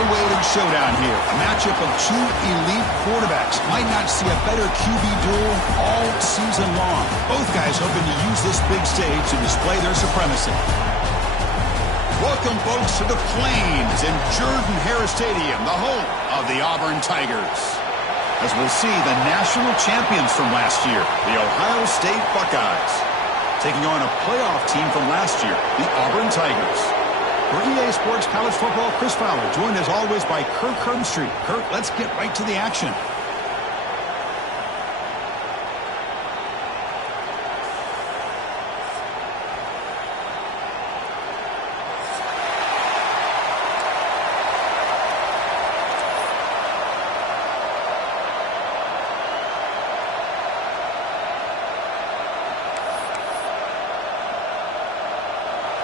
well-weighted showdown here. A matchup of two elite quarterbacks. Might not see a better QB duel all season long. Both guys hoping to use this big stage to display their supremacy. Welcome, folks, to the Plains in Jordan-Hare Stadium, the home of the Auburn Tigers. As we'll see the national champions from last year, the Ohio State Buckeyes, taking on a playoff team from last year, the Auburn Tigers. For EA Sports College Football, Chris Fowler, joined as always by Kirk Herbstreit. Kirk, let's get right to the action.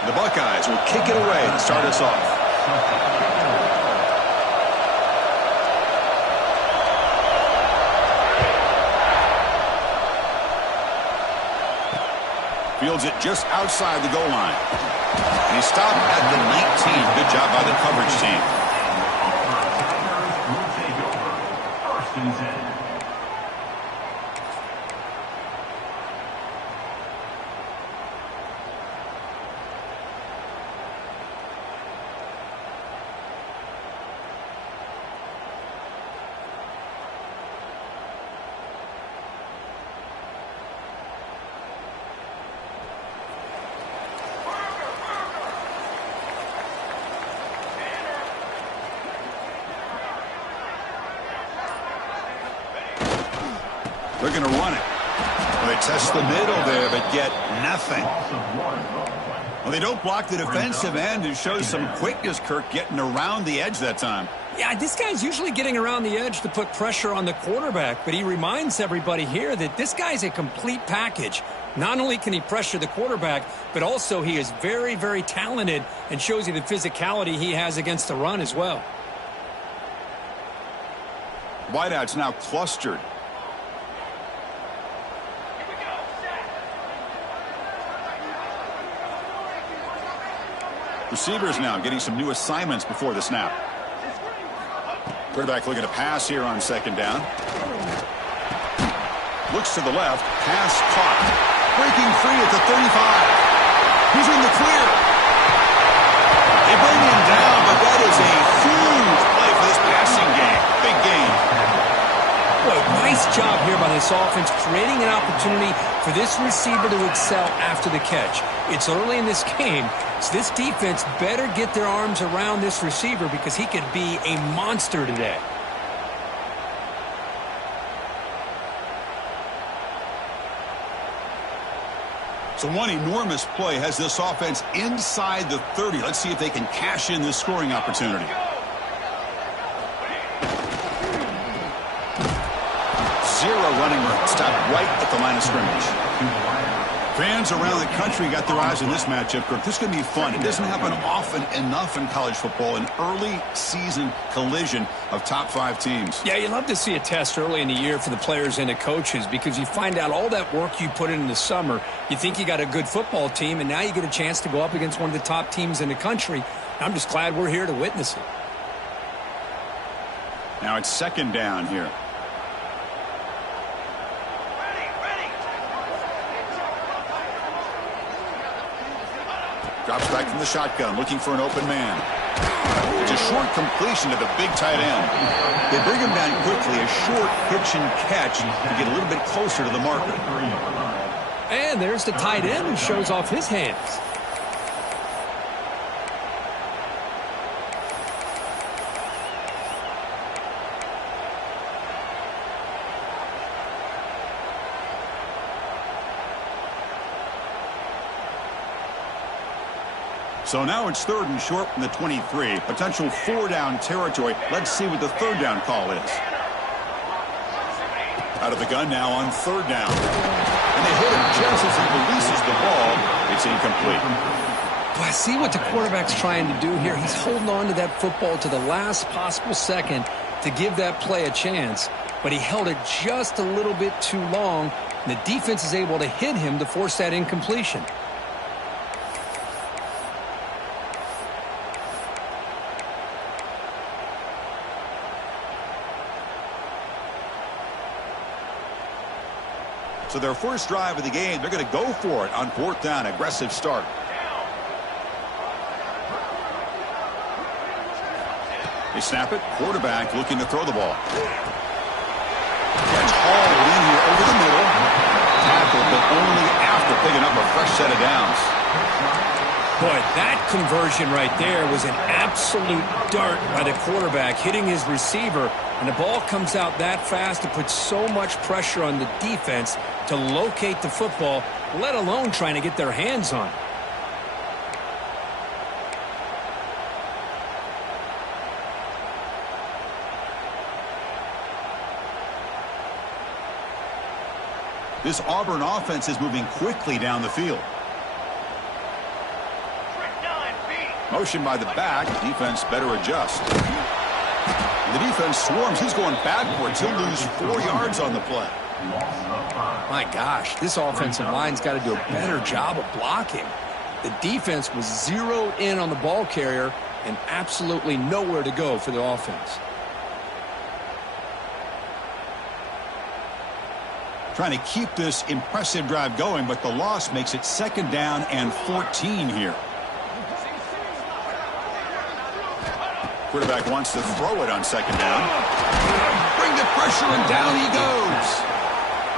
The Buckeyes will kick it away to start us off. Fields it just outside the goal line. And he stopped at the 19. Good job by the coverage team. First and 10. They're going to run it. Well, they test the middle there, but get nothing. Well, they don't block the defensive end, who shows some quickness, Kirk, getting around the edge that time. Yeah, this guy's usually getting around the edge to put pressure on the quarterback, but he reminds everybody here that this guy's a complete package. Not only can he pressure the quarterback, but also he is very, very talented and shows you the physicality he has against the run as well. Wideouts now clustered. Receivers now getting some new assignments before the snap. Quarterback looking to pass here on second down. Looks to the left. Pass caught. Breaking free at the 35. He's in the clear. They bring him down, but that is a huge play for this passing game. Big game. Boy, nice job here by this offense, creating an opportunity for this receiver to excel after the catch. It's early in this game, so this defense better get their arms around this receiver because he could be a monster today. So one enormous play has this offense inside the 30. Let's see if they can cash in this scoring opportunity. Zero running room. Stopped right at the line of scrimmage. Fans around the country got their eyes on this matchup, Kirk. This is going to be fun. It doesn't happen often enough in college football, an early season collision of top 5 teams. Yeah, you love to see a test early in the year for the players and the coaches because you find out all that work you put in the summer. You think you got a good football team, and now you get a chance to go up against one of the top teams in the country. I'm just glad we're here to witness it. Now it's second down here. Drops back from the shotgun, looking for an open man. It's a short completion to the big tight end. They bring him down quickly, a short pitch and catch to get a little bit closer to the marker. And there's the tight end who shows off his hands. So now it's third and short from the 23. Potential 4-down territory. Let's see what the third down call is. Out of the gun now on third down. And they hit him just as he releases the ball. It's incomplete. Well, I see what the quarterback's trying to do here. He's holding on to that football to the last possible second to give that play a chance. But he held it just a little bit too long. And the defense is able to hit him to force that incompletion. So their first drive of the game, they're going to go for it on 4th down. Aggressive start. They snap it. Quarterback looking to throw the ball. Gets hauled in here over the middle. Tackle, but only after picking up a fresh set of downs. Boy, that conversion right there was an absolute dart by the quarterback, hitting his receiver, and the ball comes out that fast to put so much pressure on the defense to locate the football, let alone trying to get their hands on it. This Auburn offense is moving quickly down the field. Motion by the back. Defense better adjust. The defense swarms. He's going backwards. He'll lose 4 yards on the play. My gosh, this offensive line's got to do a better job of blocking. The defense was zeroed in on the ball carrier and absolutely nowhere to go for the offense. Trying to keep this impressive drive going, but the loss makes it 2nd down and 14 here. Quarterback wants to throw it on 2nd down. Bring the pressure, and down he goes.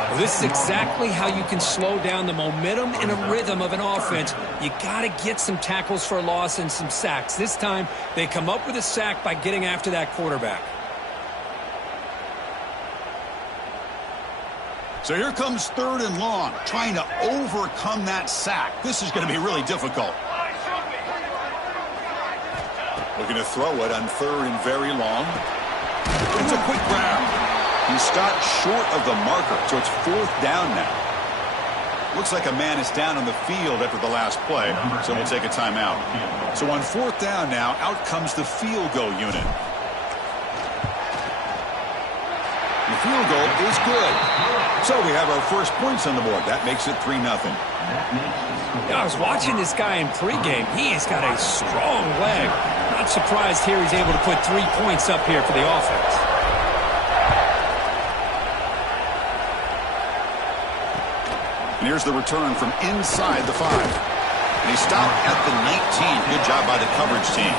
Well, this is exactly how you can slow down the momentum and a rhythm of an offense. You got to get some tackles for a loss and some sacks. This time, they come up with a sack by getting after that quarterback. So here comes 3rd and long, trying to overcome that sack. This is going to be really difficult. Looking to throw it on 3rd and very long. It's a quick grab. He stopped short of the marker, so it's 4th down now. Looks like a man is down on the field after the last play, so we'll take a timeout. So on 4th down now, out comes the field goal unit. The field goal is good. So we have our first points on the board. That makes it 3-0. Yeah, I was watching this guy in pregame. He has got a strong leg. Not surprised here he's able to put 3 points up here for the offense. And here's the return from inside the 5. And he stopped at the 19. Good job by the coverage team.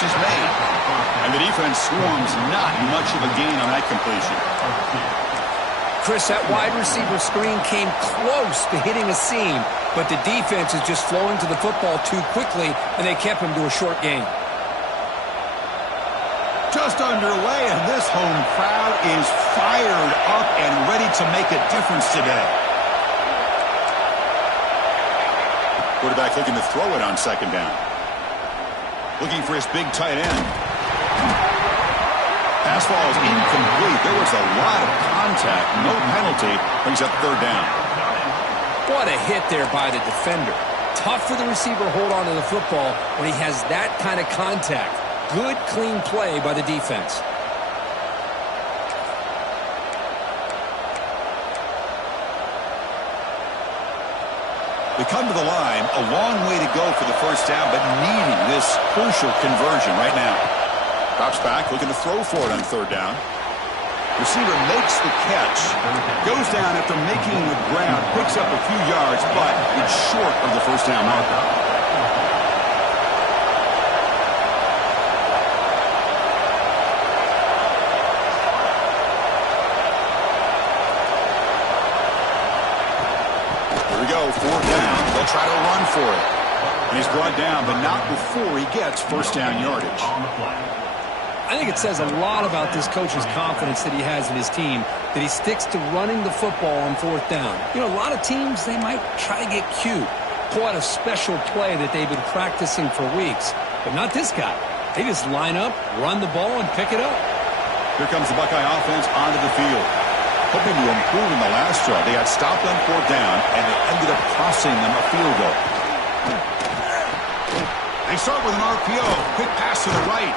Is made. And the defense swarms. Not much of a gain on that completion. Chris, that wide receiver screen came close to hitting a seam, but the defense is just flowing to the football too quickly, and they kept him to a short gain. Just underway, and this home crowd is fired up and ready to make a difference today. Quarterback looking to throw it on 2nd down. Looking for his big tight end. Pass ball is incomplete. There was a lot of contact. No penalty. Brings up 3rd down. What a hit there by the defender. Tough for the receiver to hold on to the football when he has that kind of contact. Good, clean play by the defense. They come to the line, a long way to go for the first down, but needing this crucial conversion right now. Drops back, looking to throw for it on 3rd down. Receiver makes the catch, goes down after making the grab, picks up a few yards, but it's short of the first down marker. Here we go, 4th down. They'll try to run for it. And he's brought down, but not before he gets first down yardage. I think it says a lot about this coach's confidence that he has in his team, that he sticks to running the football on 4th down. You know, a lot of teams, they might try to get cute, pull out a special play that they've been practicing for weeks. But not this guy. They just line up, run the ball, and pick it up. Here comes the Buckeye offense onto the field. Hoping to improve in the last drive. They got stopped on 4th down, and it ended up costing them a field goal. They start with an RPO. Quick pass to the right.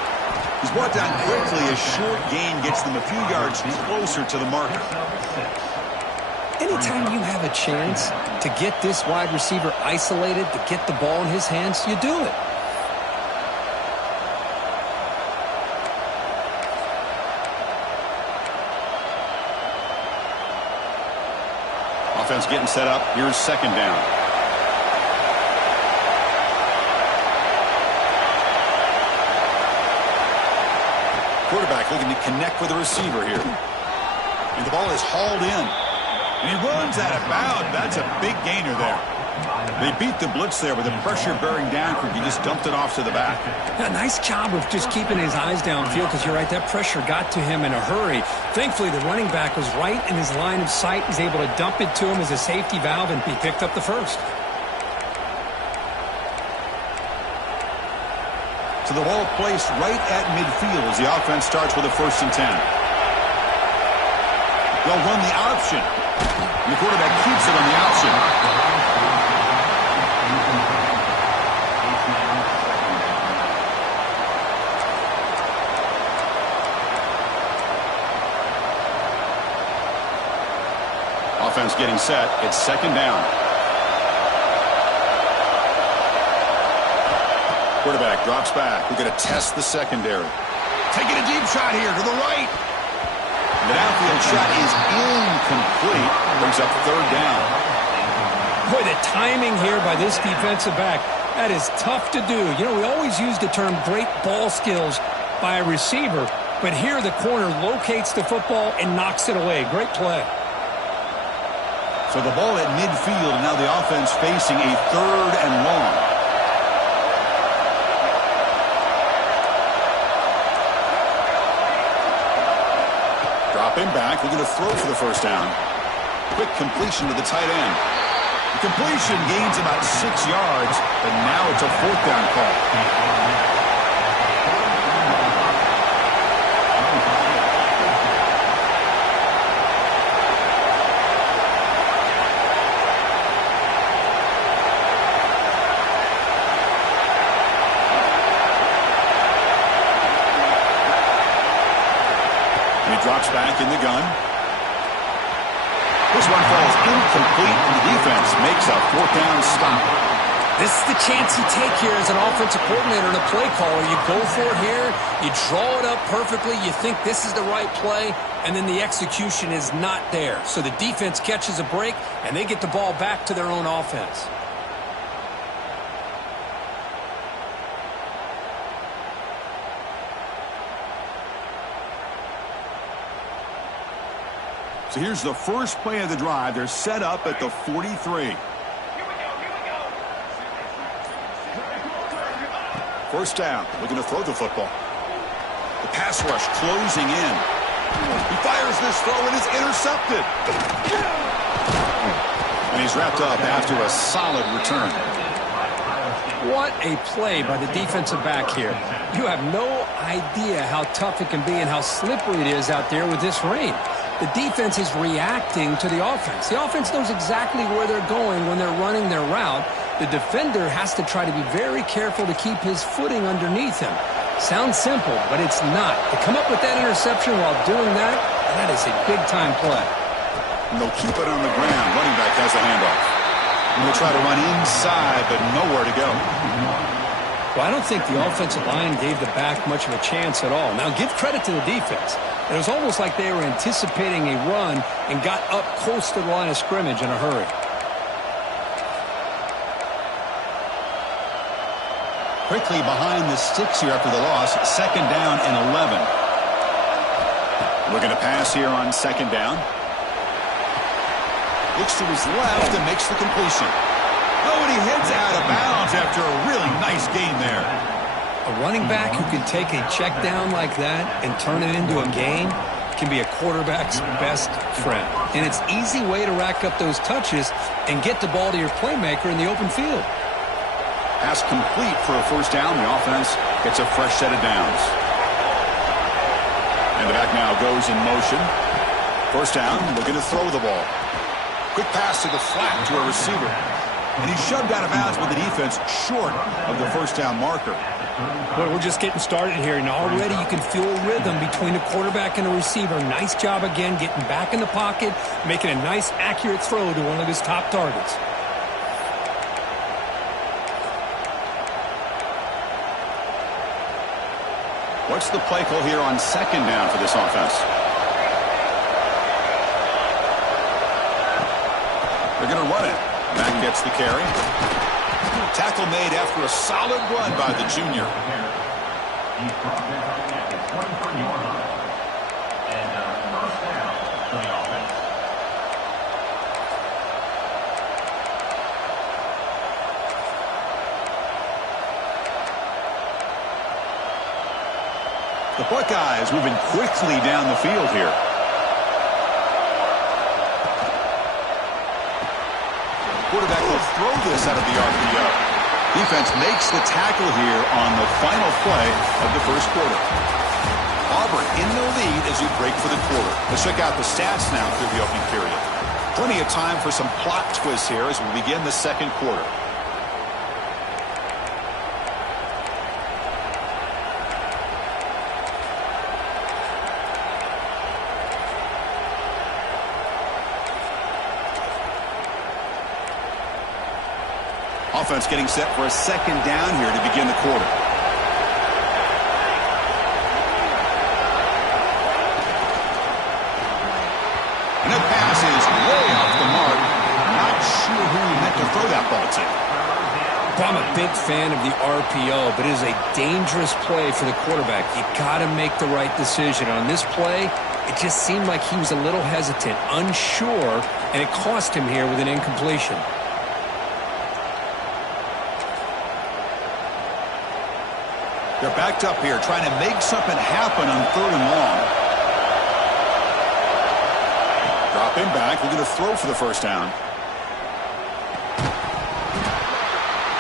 He's brought down quickly. A short gain gets them a few yards closer to the marker. Anytime you have a chance to get this wide receiver isolated, to get the ball in his hands, you do it. Offense getting set up. Here's second down. Quarterback looking to connect with the receiver here. And the ball is hauled in. And he runs out of bounds. That's a big gainer there. They beat the blitz there with the pressure bearing down. He just dumped it off to the back. Yeah, nice job of just keeping his eyes downfield, because you're right, that pressure got to him in a hurry. Thankfully, the running back was right in his line of sight. He's able to dump it to him as a safety valve, and he picked up the first. So the ball placed right at midfield as the offense starts with a 1st and 10. They'll run the option. And the quarterback keeps it on the option. Offense getting set. It's second down. Quarterback drops back. We're going to test the secondary. Taking a deep shot here to the right. The downfield shot is incomplete. Brings up 3rd down. Boy, the timing here by this defensive back, that is tough to do. You know, we always use the term great ball skills by a receiver, but here the corner locates the football and knocks it away. Great play. So the ball at midfield, and now the offense facing a 3rd and long. Dropping back, we're going to throw for the 1st down. Quick completion to the tight end. The completion gains about 6 yards, but now it's a 4th down call. Drops back in the gun. This one falls incomplete, and the defense makes a 4th down stop. This is the chance you take here as an offensive coordinator and a play caller. You go for it here, you draw it up perfectly, you think this is the right play, and then the execution is not there. So the defense catches a break, and they get the ball back to their own offense. So here's the first play of the drive. They're set up at the 43. 1st down. Looking to throw the football. The pass rush closing in. He fires this throw and is intercepted. And he's wrapped up after a solid return. What a play by the defensive back here. You have no idea how tough it can be and how slippery it is out there with this rain. The defense is reacting to the offense. The offense knows exactly where they're going when they're running their route. The defender has to try to be very careful to keep his footing underneath him. Sounds simple, but it's not. To come up with that interception while doing that, that is a big-time play. And they'll keep it on the ground. Running back has the handoff. And they'll try to run inside, but nowhere to go. Well, I don't think the offensive line gave the back much of a chance at all. Now, give credit to the defense. It was almost like they were anticipating a run and got up close to the line of scrimmage in a hurry. Quickly behind the sticks here after the loss. 2nd down and 11. We're going to pass here on 2nd down. Looks to his left and makes the completion. Oh, and he heads out of bounds after a really nice gain there. A running back who can take a check down like that and turn it into a gain can be a quarterback's best friend. And it's an easy way to rack up those touches and get the ball to your playmaker in the open field. Pass complete for a 1st down. The offense gets a fresh set of downs. And the back now goes in motion. 1st down, looking to throw the ball. Quick pass to the flat to a receiver. And he's shoved out of bounds with the defense short of the first down marker. Well, we're just getting started here, and already you can feel a rhythm between the quarterback and the receiver. Nice job again getting back in the pocket, making a nice, accurate throw to one of his top targets. What's the play call here on second down for this offense? They're going to run it. Mack gets the carry. Tackle made after a solid run by the junior. He's brought down at the 23-yard line. And first down for the offense. The Buckeyes moving quickly down the field here. Quarterback will throw this out of the RPO. Defense makes the tackle here on the final play of the first quarter. Auburn in the lead as we break for the quarter. Let's check out the stats now through the opening period. Plenty of time for some plot twists here as we begin the second quarter. Offense getting set for a second down here to begin the quarter. And that pass is way off the mark. Not sure who he meant to throw that ball to. Well, I'm a big fan of the RPO, but it is a dangerous play for the quarterback. You got to make the right decision. On this play, it just seemed like he was a little hesitant, unsure, and it cost him here with an incompletion. They're backed up here, trying to make something happen on third and long. Drop him back. We're going to throw for the first down.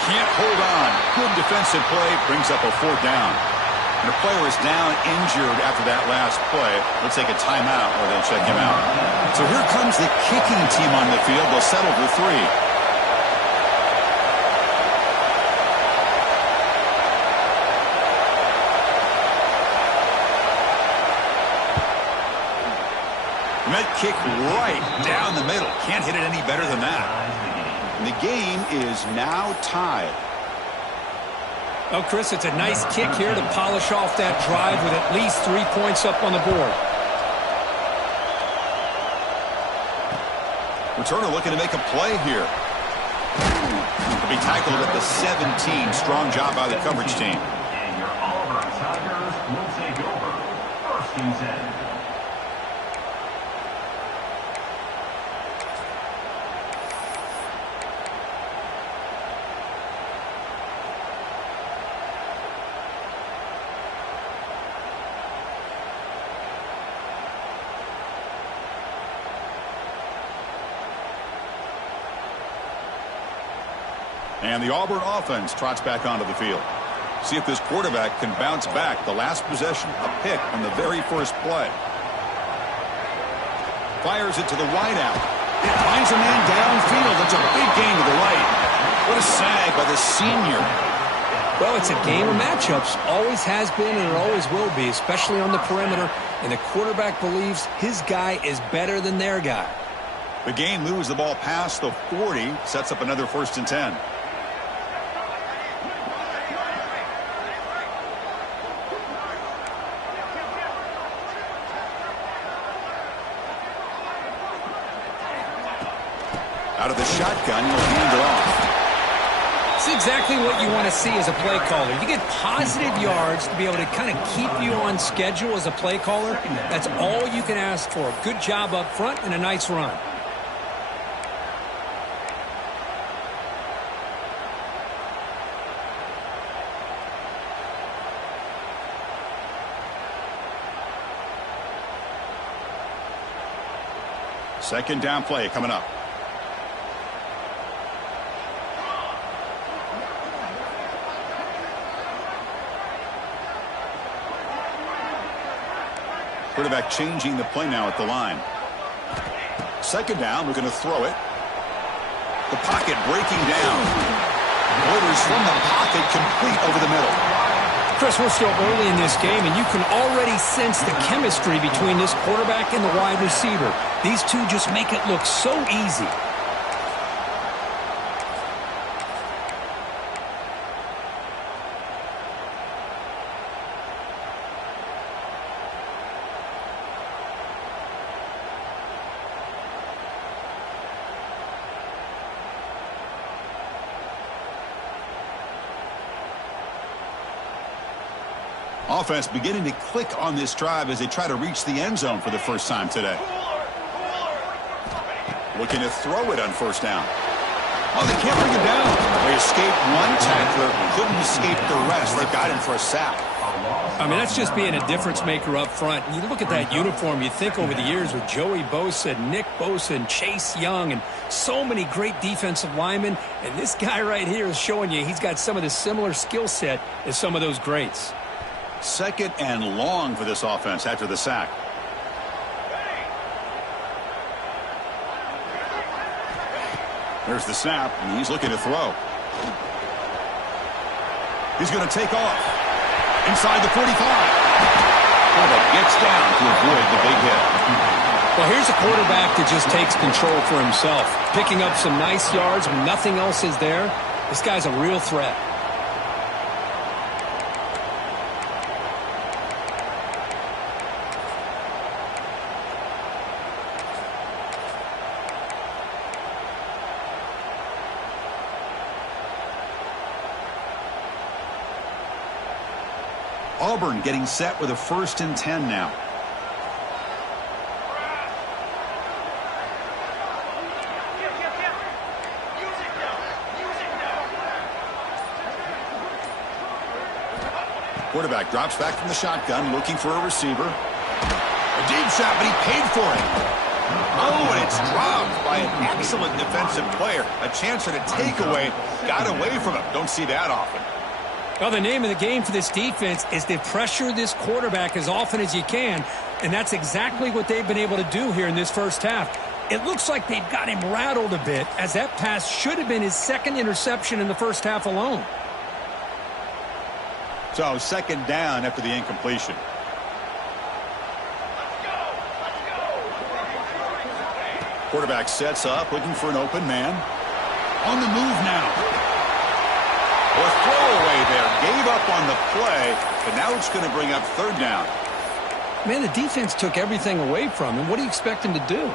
Can't hold on. Good defensive play. Brings up a fourth down. And the player is down injured after that last play. Let's take a timeout or they'll check him out. So here comes the kicking team on the field. They'll settle for three. That kick right down the middle. Can't hit it any better than that. And the game is now tied. Oh, Chris, it's a nice kick here to polish off that drive with at least 3 points up on the board. Returner looking to make a play here. He'll be tackled at the 17. Strong job by the coverage team. And your Auburn Tigers will take over first and 10. And the Auburn offense trots back onto the field. See if this quarterback can bounce back. The last possession, a pick on the very first play. Fires it to the wideout. It finds a man downfield. It's a big gain to the right. What a sag by the senior. Well, it's a game of matchups. Always has been and it always will be, especially on the perimeter. And the quarterback believes his guy is better than their guy. The game moves the ball past the 40. Sets up another first and 10. Out of the shotgun, he'll hand it off. It's exactly what you want to see as a play caller. You get positive yards to be able to kind of keep you on schedule as a play caller. That's all you can ask for. A good job up front and a nice run. Second down play coming up. Quarterback changing the play now at the line. Second down, we're going to throw it. The pocket breaking down. Orders from the pocket complete over the middle. Chris, we're still early in this game, and you can already sense the chemistry between this quarterback and the wide receiver. These two just make it look so easy. Offense beginning to click on this drive as they try to reach the end zone for the first time today. Looking to throw it on first down. Oh, they can't bring him down. They escaped one tackler, couldn't escape the rest. They got him for a sack. I mean, that's just being a difference maker up front. You look at that uniform, you think over the years with Joey Bosa, Nick Bosa, and Chase Young, and so many great defensive linemen. And this guy right here is showing you he's got some of the similar skill set as some of those greats. Second and long for this offense after the sack. There's the snap, and he's looking to throw. He's going to take off. Inside the 45. Quarterback gets down to avoid the big hit. Well, here's a quarterback that just takes control for himself. Picking up some nice yards when nothing else is there. This guy's a real threat. Auburn getting set with a 1st and 10 now. Quarterback drops back from the shotgun, looking for a receiver. A deep shot, but he paid for it. Oh, and it's dropped by an excellent defensive player. A chance at a takeaway. Got away from him. Don't see that often. Well, the name of the game for this defense is to pressure this quarterback as often as you can, and that's exactly what they've been able to do here in this first half. It looks like they've got him rattled a bit, as that pass should have been his 2nd interception in the first half alone. So, 2nd down after the incompletion. Quarterback sets up, looking for an open man. On the move now. Or throwaway there. Gave up on the play, but now it's going to bring up 3rd down. Man, the defense took everything away from him. What do you expect him to do?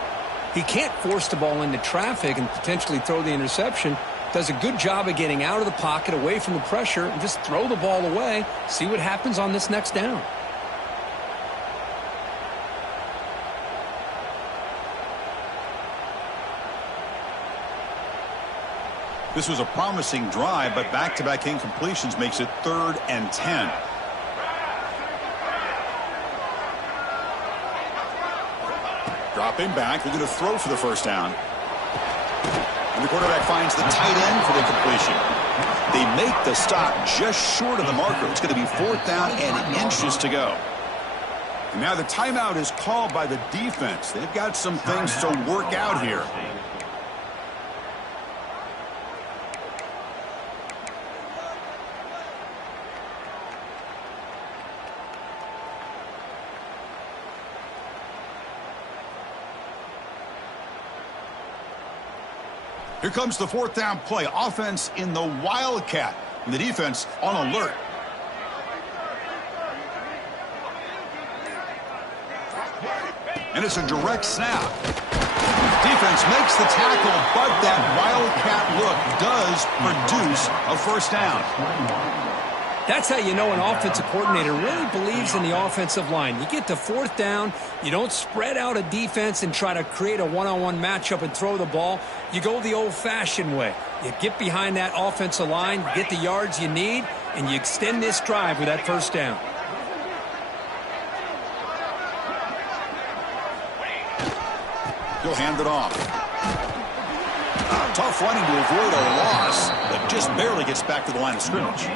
He can't force the ball into traffic and potentially throw the interception. Does a good job of getting out of the pocket, away from the pressure, and just throw the ball away. See what happens on this next down. This was a promising drive, but back-to-back incompletions makes it 3rd and 10. Dropping back, looking to throw for the first down. And the quarterback finds the tight end for the completion. They make the stop just short of the marker. It's going to be 4th down and inches to go. And now the timeout is called by the defense. They've got some things to work out here. Here comes the 4th down play. Offense in the Wildcat. And the defense on alert. And it's a direct snap. Defense makes the tackle, but that Wildcat look does produce a first down. That's how you know an offensive coordinator really believes in the offensive line. You get to 4th down, you don't spread out a defense and try to create a one-on-one matchup and throw the ball. You go the old-fashioned way. You get behind that offensive line, get the yards you need, and you extend this drive with that first down. He'll hand it off. Tough running to avoid a loss, but just barely gets back to the line of scrimmage.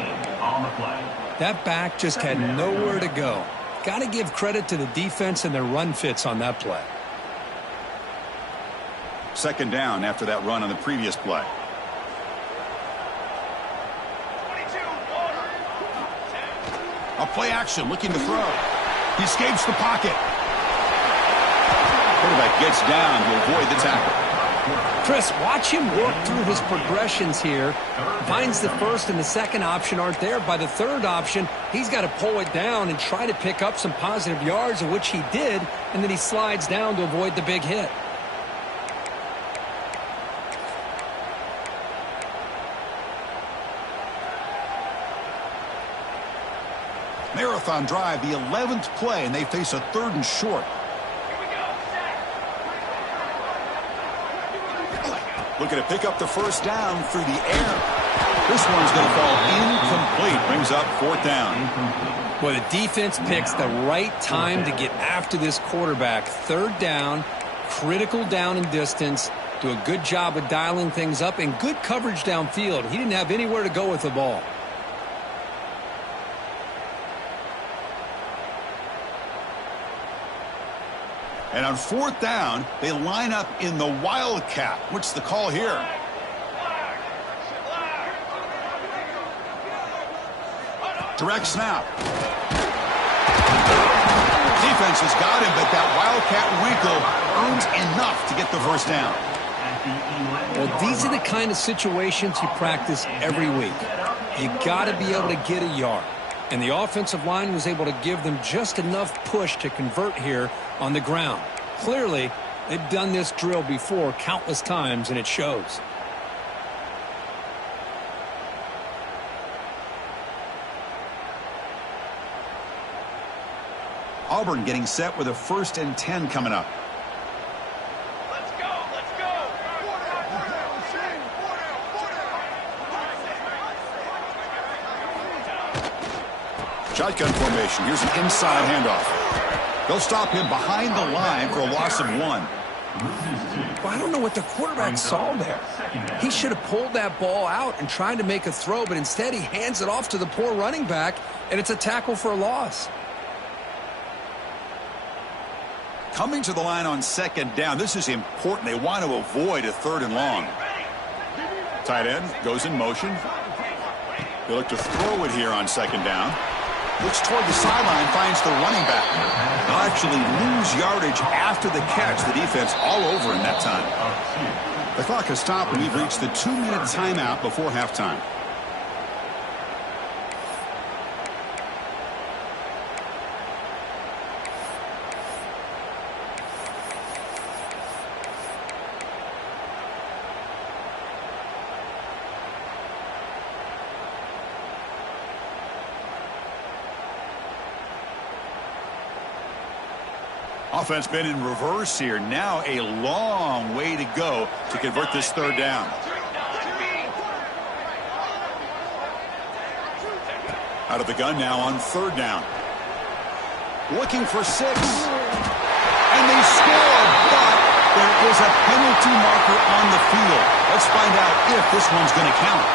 That back just had nowhere to go. Got to give credit to the defense and their run fits on that play. Second down after that run on the previous play. A play action looking to throw. He escapes the pocket. Quarterback gets down to avoid the tackle. Chris, watch him work through his progressions here. Finds the first and the second option aren't there. By the third option, he's got to pull it down and try to pick up some positive yards, of which he did, and then he slides down to avoid the big hit. Marathon drive, the 11th play, and they face a 3rd and short. Looking to pick up the first down through the air. This one's going to fall incomplete. Brings up 4th down. Well, the defense picks the right time to get after this quarterback. 3rd down, critical down and distance. Do a good job of dialing things up and good coverage downfield. He didn't have anywhere to go with the ball. And on 4th down, they line up in the Wildcat. What's the call here? Direct snap. Defense has got him, but that Wildcat wrinkle earns enough to get the first down. Well, these are the kind of situations you practice every week. You got to be able to get a yard. And the offensive line was able to give them just enough push to convert here on the ground. Clearly, they've done this drill before countless times, and it shows. Auburn getting set with a 1st and 10 coming up. Let's go, let's go. Shotgun formation. Here's an inside handoff. They'll stop him behind the line for a loss of 1. Well, I don't know what the quarterback saw there. He should have pulled that ball out and tried to make a throw, but instead he hands it off to the poor running back, and it's a tackle for a loss. Coming to the line on 2nd down. This is important. They want to avoid a 3rd and long. Tight end goes in motion. They look to throw it here on 2nd down. Looks toward the sideline, finds the running back. They'll actually lose yardage after the catch. The defense all over in that time. The clock has stopped, and we've reached the 2-minute timeout before halftime. Offense been in reverse here. Now a long way to go to convert this 3rd down. Out of the gun now on 3rd down. Looking for 6. And they score, but there is a penalty marker on the field. Let's find out if this one's going to count.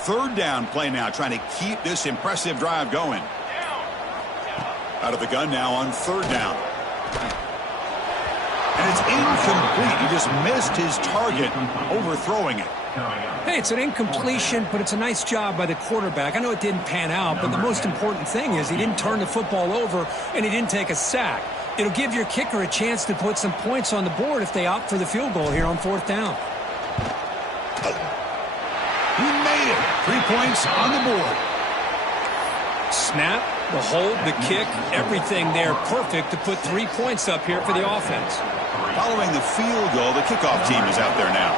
Third down play now, trying to keep this impressive drive going. Out of the gun now on 3rd down. And it's incomplete. He just missed his target, overthrowing it. Hey, it's an incompletion, but it's a nice job by the quarterback. I know it didn't pan out, but the most important thing is he didn't turn the football over and he didn't take a sack. It'll give your kicker a chance to put some points on the board if they opt for the field goal here on 4th down. He made it. 3 points on the board. Snap, the hold, the kick, everything there perfect to put 3 points up here for the offense. Following the field goal, the kickoff team is out there now.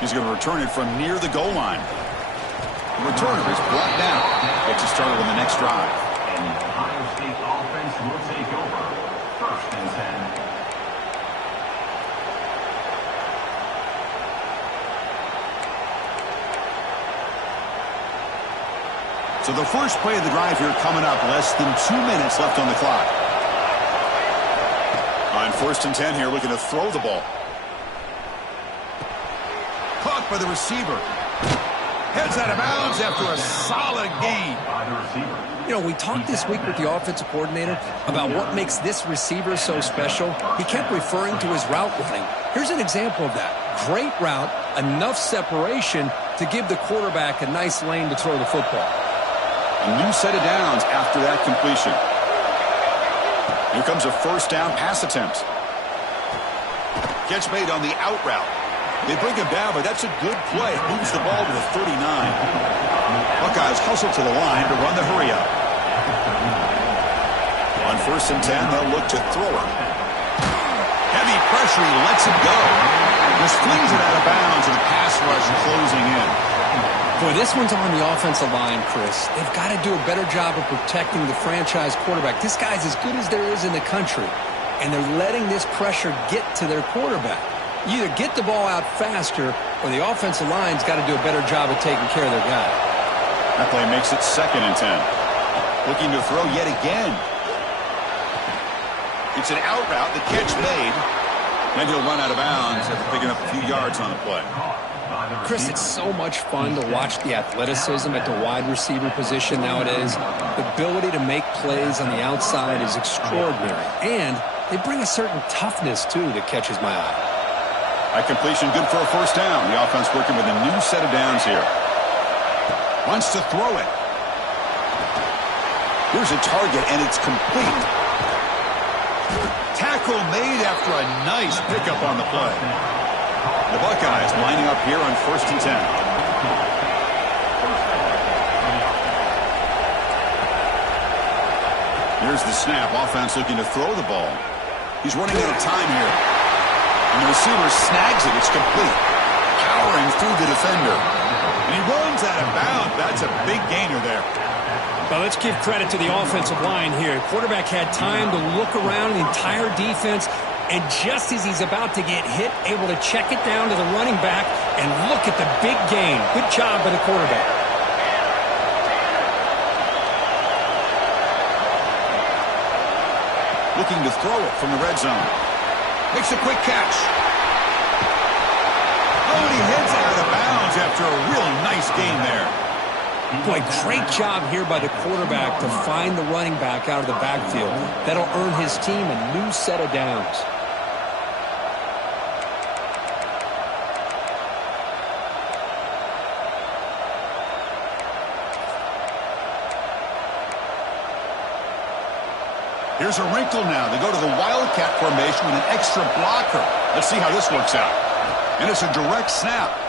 He's going to return it from near the goal line. The returner is brought down. Gets us started on the next drive. And the Ohio State offense will take over. 1st and 10. So the first play of the drive here coming up. Less than 2 minutes left on the clock. On 1st and 10 here, looking to throw the ball. Caught by the receiver. Heads out of bounds after a solid gain. You know, we talked this week with the offensive coordinator about what makes this receiver so special. He kept referring to his route running. Here's an example of that. Great route, enough separation to give the quarterback a nice lane to throw the football. A new set of downs after that completion. Here comes a 1st down pass attempt. Catch made on the out route. They bring him down, but that's a good play. Moves the ball to the 39. Buckeyes hustle to the line to run the hurry up. On 1st and 10, they'll look to throw it. Heavy pressure, he lets it go. Just flings it out of bounds, and the pass rush closing in. Boy, this one's on the offensive line, Chris. They've got to do a better job of protecting the franchise quarterback. This guy's as good as there is in the country, and they're letting this pressure get to their quarterback. You either get the ball out faster, or the offensive line's got to do a better job of taking care of their guy. That play makes it 2nd and 10. Looking to throw yet again. It's an out route, the catch made. Then he'll run out of bounds after picking up a few yards on the play. Chris, it's so much fun to watch the athleticism at the wide receiver position nowadays. The ability to make plays on the outside is extraordinary. And they bring a certain toughness, too, that catches my eye. That completion good for a 1st down. The offense working with a new set of downs here. Wants to throw it. Here's a target, and it's complete. Tackle made after a nice pickup on the play. The Buckeyes lining up here on 1st and 10. Here's the snap. Offense looking to throw the ball. He's running out of time here. And the receiver snags it. It's complete. Powering through the defender. And he runs out of bounds. That's a big gainer there. Well, let's give credit to the offensive line here. Quarterback had time to look around the entire defense, and just as he's about to get hit, able to check it down to the running back, and look at the big gain. Good job by the quarterback. Looking to throw it from the red zone. Makes a quick catch. Oh, and he heads out of bounds after a really nice gain there. Boy, great job here by the quarterback to find the running back out of the backfield. That'll earn his team a new set of downs. Here's a wrinkle now. They go to the Wildcat formation with an extra blocker. Let's see how this works out. And it's a direct snap.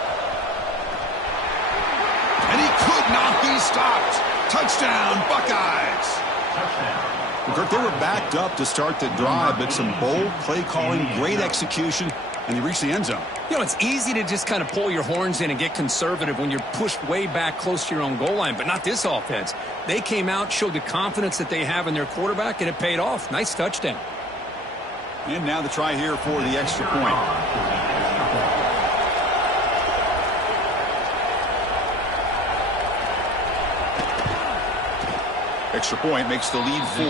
And he could not be stopped. Touchdown, Buckeyes. Touchdown. They were backed up to start the drive, but some bold play calling, great execution, and they reached the end zone. You know, it's easy to just kind of pull your horns in and get conservative when you're pushed way back close to your own goal line, but not this offense. They came out, showed the confidence that they have in their quarterback, and it paid off. Nice touchdown. And now the try here for the extra point. Extra point makes the lead 4.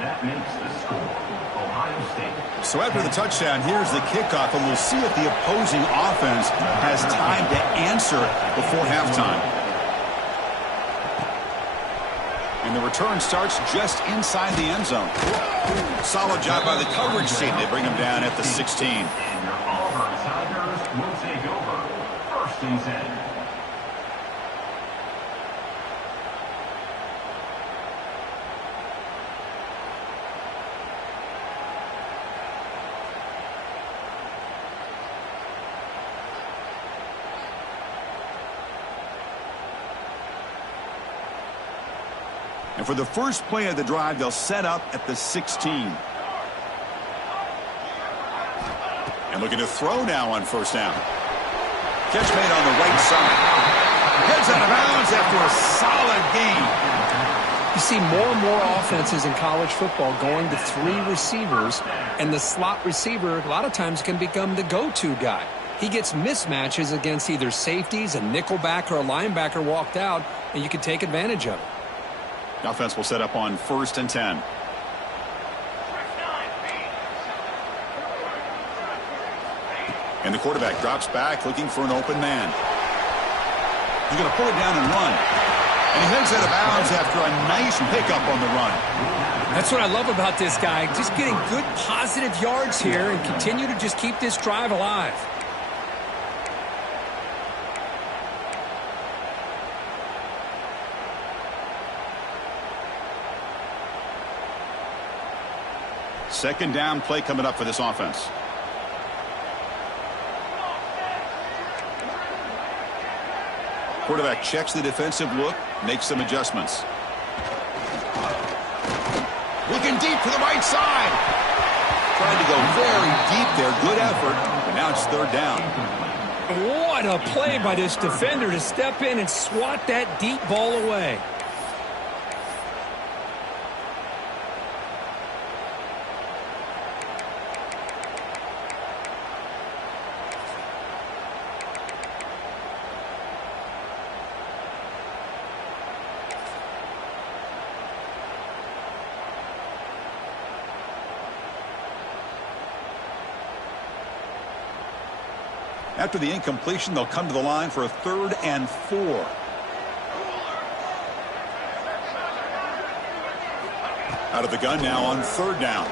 That makes the score Ohio State. So after the touchdown, here's the kickoff, and we'll see if the opposing offense has time to answer before halftime. And the return starts just inside the end zone. Solid job by the coverage team. They bring him down at the 16. And your Auburn Tigers will take over 1st and 10. And for the first play of the drive, they'll set up at the 16. And looking to throw now on 1st down. Catch made on the right side. Heads out of bounds after a solid gain. You see more and more offenses in college football going to 3 receivers, and the slot receiver a lot of times can become the go-to guy. He gets mismatches against either safeties, a nickelback, or a linebacker walked out, and you can take advantage of it. The offense will set up on 1st and 10. And the quarterback drops back looking for an open man. He's going to pull it down and run. And he heads out of bounds after a nice pickup on the run. That's what I love about this guy. Just getting good positive yards here and continue to just keep this drive alive. Second down play coming up for this offense. Quarterback checks the defensive look, makes some adjustments. Looking deep to the right side. Trying to go very deep there. Good effort. But now it's 3rd down. What a play by this defender to step in and swat that deep ball away. After the incompletion, they'll come to the line for a 3rd and 4. Out of the gun now on 3rd down.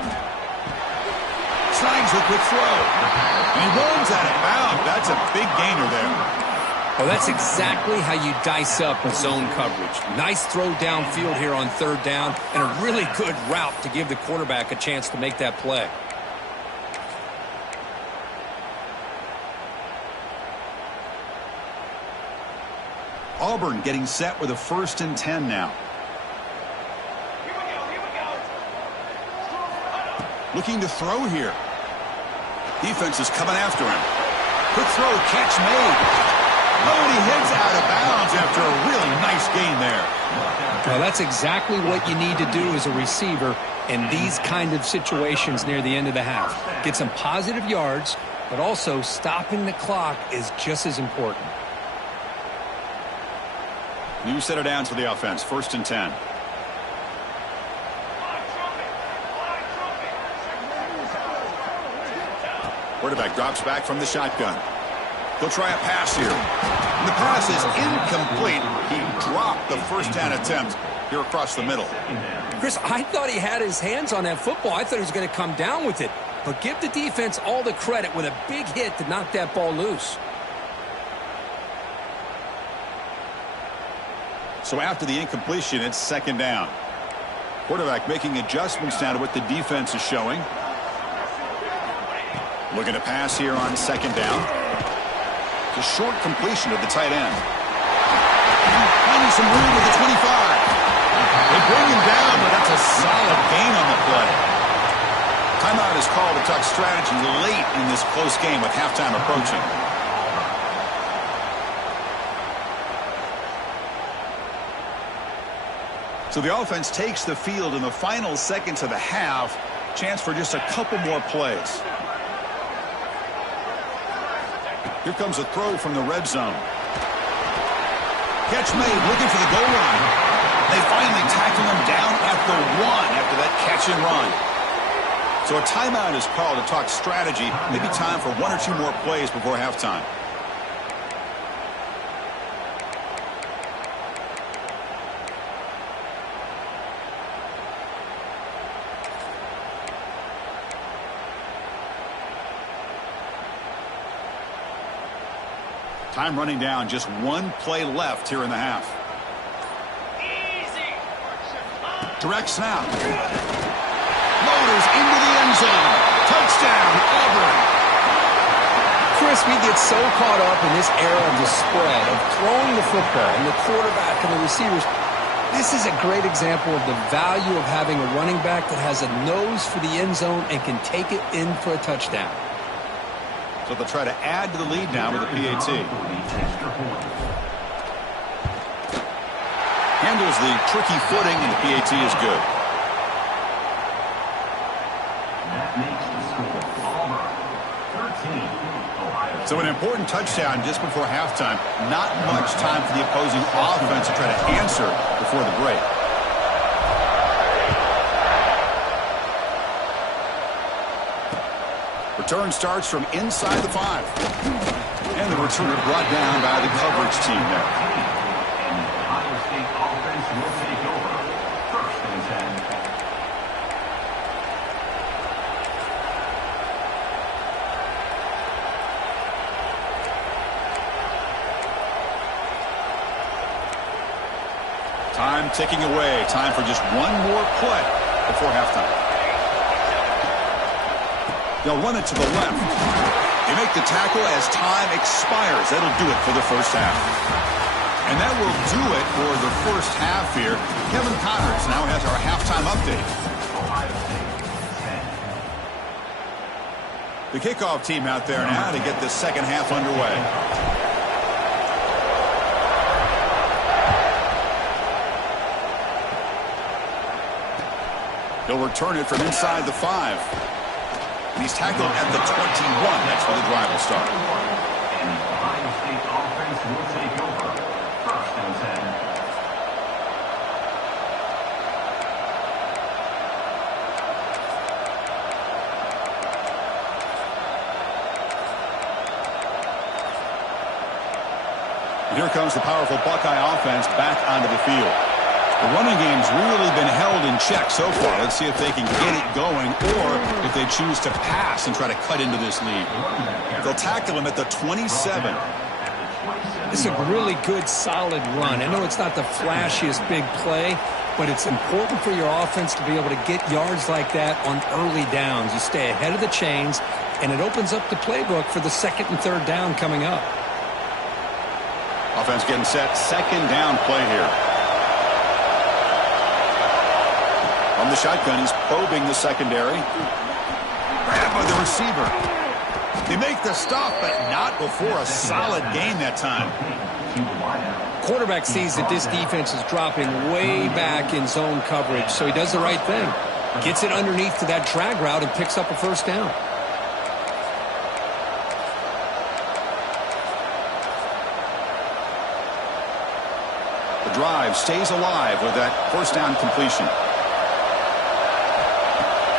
Signs a quick throw. And he runs out of bounds. That's a big gainer there. Well, that's exactly how you dice up a zone coverage. Nice throw downfield here on 3rd down, and a really good route to give the quarterback a chance to make that play. Auburn getting set with a 1st and 10 now. Looking to throw here. Defense is coming after him. Quick throw, catch made. Oh, and he heads out of bounds after a really nice gain there. Well, that's exactly what you need to do as a receiver in these kind of situations near the end of the half. Get some positive yards, but also stopping the clock is just as important. New set of downs for the offense. 1st and 10. Quarterback drops back from the shotgun. He'll try a pass here. And the pass is incomplete. He dropped the first down attempt here across the middle. Chris, I thought he had his hands on that football. I thought he was going to come down with it. But give the defense all the credit with a big hit to knock that ball loose. So after the incompletion, it's 2nd down. Quarterback making adjustments now to what the defense is showing. Looking to pass here on 2nd down. It's a short completion of the tight end. Finding some room with the 25. They bring him down, but that's a solid gain on the play. Timeout is called to talk strategy late in this close game with halftime approaching. So the offense takes the field in the final seconds of the half. Chance for just a couple more plays. Here comes a throw from the red zone. Catch made, looking for the goal line. They finally tackle him down at the 1 after that catch and run. So a timeout is called to talk strategy. Maybe time for 1 or 2 more plays before halftime. Time running down, just 1 play left here in the half. Direct snap. Motors into the end zone. Touchdown, Auburn. Chris, we get so caught up in this era of the spread, of throwing the football and the quarterback and the receivers. This is a great example of the value of having a running back that has a nose for the end zone and can take it in for a touchdown. So they'll try to add to the lead now with a PAT. Handles the tricky footing, and the PAT is good. That makes the score Auburn 13, So an important touchdown just before halftime. Not much time for the opposing offense to try to answer before the break. Return starts from inside the 5. And the returner brought down by the coverage team there. And the Ohio State offense will take over. 1st and 10. Time ticking away. Time for just one more play before halftime. They'll run it to the left. They make the tackle as time expires. That'll do it for the first half. And that will do it for the first half here. Kevin Connors now has our halftime update. The kickoff team out there now to get the second half underway. He'll return it from inside the 5. And he's tackled at the 21. That's where the drive will start. And the Ohio State offense will take over. 1st and 10. And here comes the powerful Buckeye offense back onto the field. The running game's really been held in check so far. Let's see if they can get it going or if they choose to pass and try to cut into this lead. They'll tackle him at the 27. This is a really good, solid run. I know it's not the flashiest big play, but it's important for your offense to be able to get yards like that on early downs. You stay ahead of the chains, and it opens up the playbook for the 2nd and 3rd down coming up. Offense getting set. 2nd down play here. From the shotgun, he's probing the secondary. Grabbed by the receiver. They make the stop, but not before a solid gain that time. Quarterback sees that this defense is dropping way back in zone coverage, so he does the right thing. Gets it underneath to that drag route and picks up a 1st down. The drive stays alive with that 1st down completion.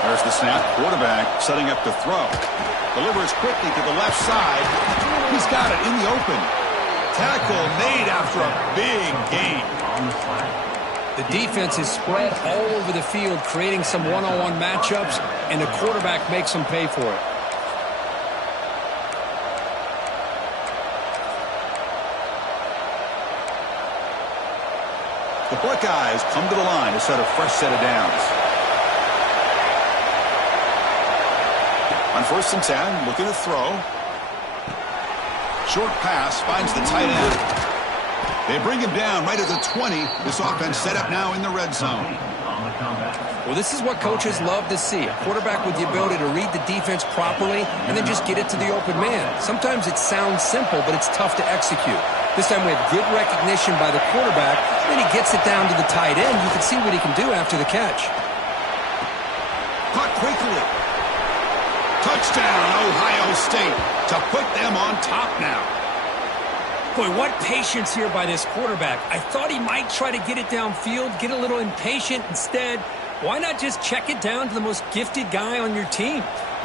There's the snap. Quarterback setting up to throw. Delivers quickly to the left side. He's got it in the open. Tackle made after a big gain. The defense is spread all over the field, creating some one-on-one matchups, and the quarterback makes them pay for it. The Buckeyes come to the line to set a fresh set of downs. On 1st and 10, looking to throw. Short pass finds the tight end. They bring him down right at the 20. This offense set up now in the red zone. Well, this is what coaches love to see. A quarterback with the ability to read the defense properly and then just get it to the open man. Sometimes it sounds simple, but it's tough to execute. This time we have good recognition by the quarterback. Then he gets it down to the tight end. You can see what he can do after the catch. Caught quickly. Touchdown, Ohio State, to put them on top now. Boy, what patience here by this quarterback. I thought he might try to get it downfield, get a little impatient. Instead, why not just check it down to the most gifted guy on your team?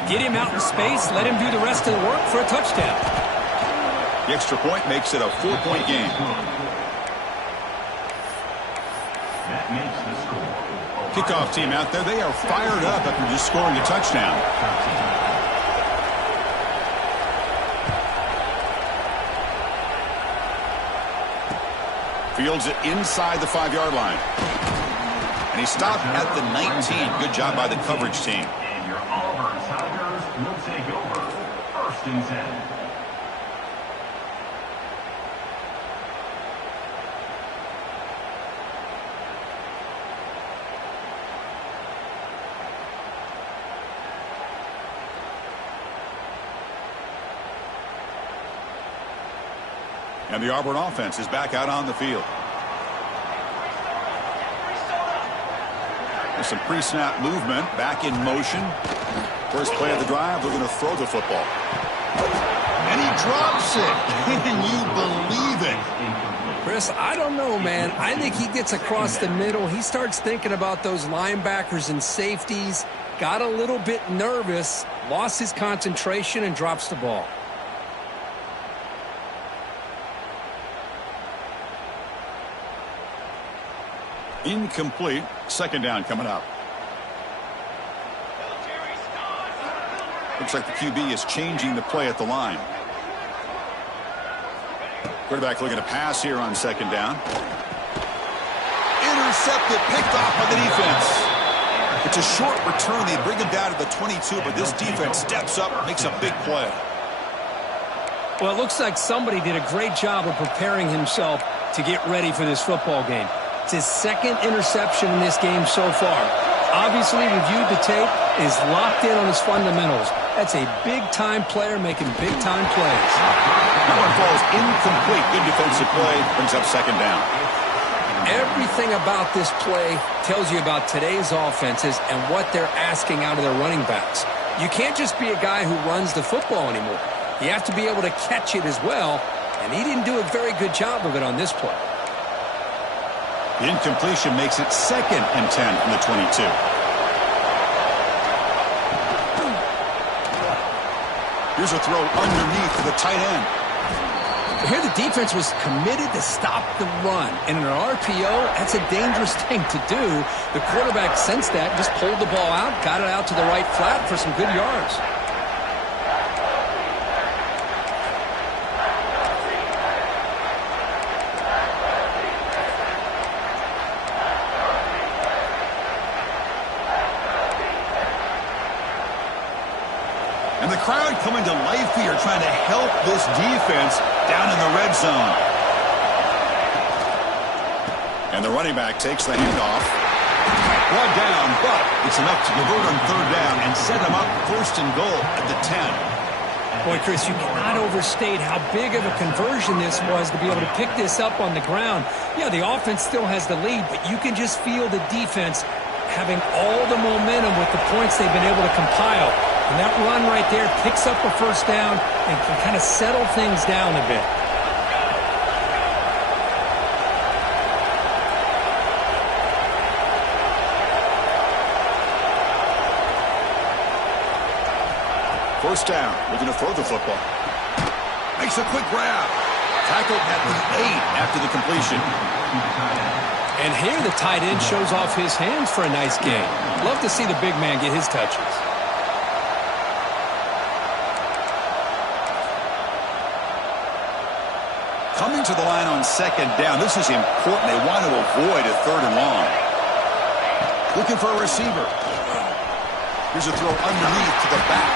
Get him out in space, let him do the rest of the work for a touchdown. The extra point makes it a 4-point game. That makes the score. Kickoff team out there, they are fired up after just scoring a touchdown. Fields it inside the 5-yard line. And he stopped at the 19. Good job by the coverage team. And your Auburn Tigers will take over. 1st and 10. And the Auburn offense is back out on the field. There's some pre-snap movement, back in motion. First play of the drive, they're going to throw the football. And drops it. Can you believe it? Chris, I don't know, man. I think he gets across the middle. He starts thinking about those linebackers and safeties, got a little bit nervous, lost his concentration, and drops the ball. Incomplete. Second down coming up. Looks like the QB is changing the play at the line. Quarterback looking to pass here on second down. Intercepted, picked off by the defense. It's a short return. They bring him down to the 22, but this defense steps up, makes a big play. Well, it looks like somebody did a great job of preparing himself to get ready for this football game. It's his second interception in this game so far. Obviously reviewed the tape, is locked in on his fundamentals. That's a big-time player making big-time plays. That one falls incomplete. Good defensive play. Brings up second down. Everything about this play tells you about today's offenses and what they're asking out of their running backs. You can't just be a guy who runs the football anymore. You have to be able to catch it as well, and he didn't do a very good job of it on this play. The incompletion makes it 2nd and 10 from the 22. Here's a throw underneath to the tight end. Here the defense was committed to stop the run. And in an RPO, that's a dangerous thing to do. The quarterback sensed that, just pulled the ball out, got it out to the right flat for some good yards. And the crowd coming to life here, trying to help this defense down in the red zone. And the running back takes the handoff. Brought down, but it's enough to convert on third down and set him up 1st and goal at the 10. Boy, Chris, you cannot overstate how big of a conversion this was to be able to pick this up on the ground. Yeah, the offense still has the lead, but you can just feel the defense having all the momentum with the points they've been able to compile. And that run right there picks up a 1st down and can kind of settle things down a bit. First down, looking to throw the football. Makes a quick grab. Tackled at the 8 after the completion. And here the tight end shows off his hands for a nice gain. Love to see the big man get his touches. Coming to the line on second down. This is important. They want to avoid a 3rd and long. Looking for a receiver. Here's a throw underneath to the back.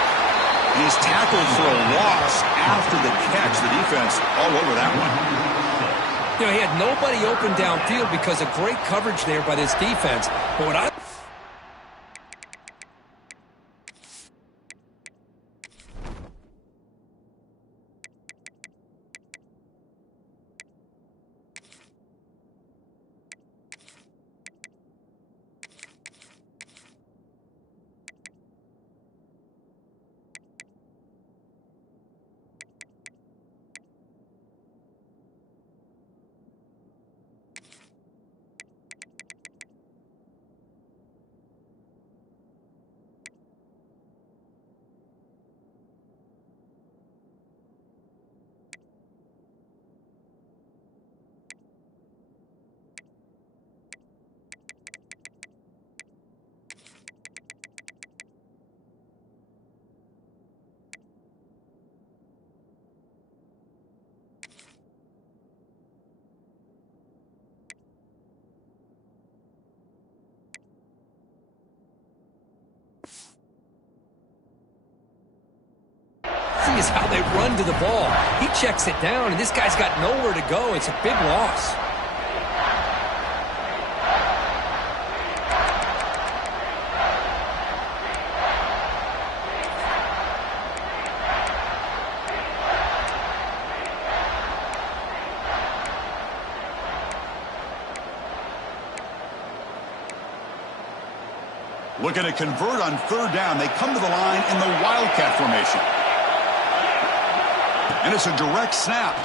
And he's tackled for a loss after the catch. The defense all over that one. You know, he had nobody open downfield because of great coverage there by this defense. But what I... Is how they run to the ball. He checks it down, and this guy's got nowhere to go. It's a big loss. Looking to convert on 3rd down. They come to the line in the Wildcat formation. And it's a direct snap.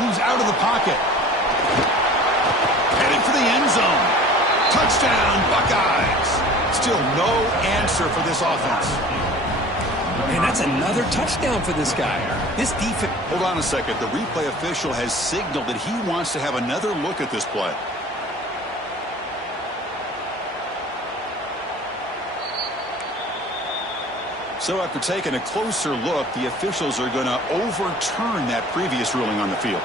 Moves out of the pocket. Headed for the end zone. Touchdown, Buckeyes. Still no answer for this offense. And that's another touchdown for this guy. This defense... Hold on a second. The replay official has signaled that he wants to have another look at this play. So after taking a closer look, the officials are going to overturn that previous ruling on the field.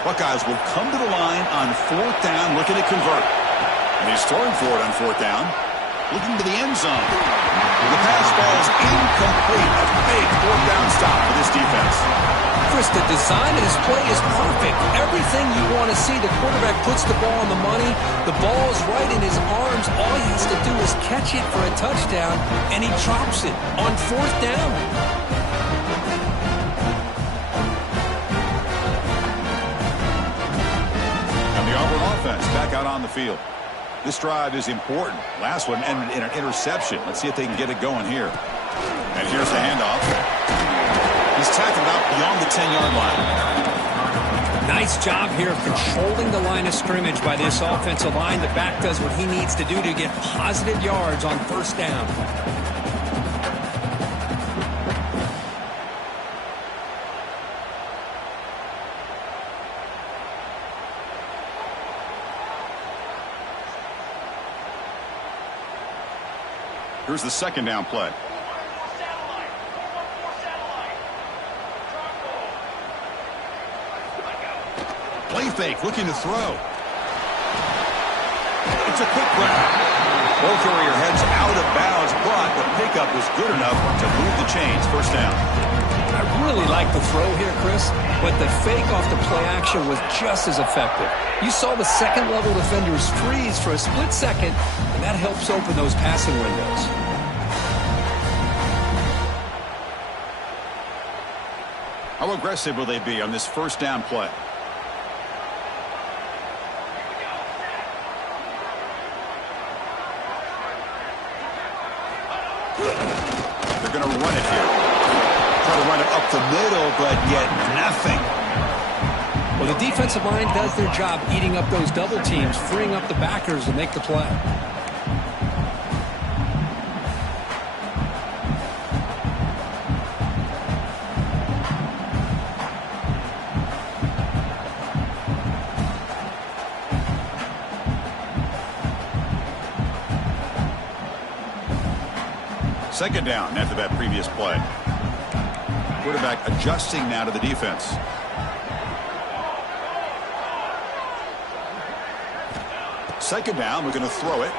Buckeyes will come to the line on 4th down, looking to convert. And he's throwing for it on 4th down, looking to the end zone. The pass falls incomplete. A big 4th down stop for this defense. Chris, the design of this play is perfect. Everything you want to see. The quarterback puts the ball on the money. The ball is right in his arms. All he has to do is catch it for a touchdown, and he drops it on 4th down. Auburn offense back out on the field. This drive is important. Last one ended in an interception. Let's see if they can get it going here. And here's the handoff. He's tackled out beyond the 10-yard line. Nice job here of controlling the line of scrimmage by this offensive line. The back does what he needs to do to get positive yards on 1st down. Here's the 2nd down play. Play fake, looking to throw. It's a quick grab. Ball carrier heads out of bounds, but the pickup was good enough to move the chains. 1st down. I really like the throw here, Chris, but the fake off the play action was just as effective. You saw the second-level defenders freeze for a split second, and that helps open those passing windows. How aggressive will they be on this 1st down play? They're going to run it here. Try to run it up the middle, but yet nothing. Well, the defensive line does their job eating up those double teams, freeing up the backers to make the play. Second down after that previous play. Quarterback adjusting now to the defense. Second down, we're going to throw it.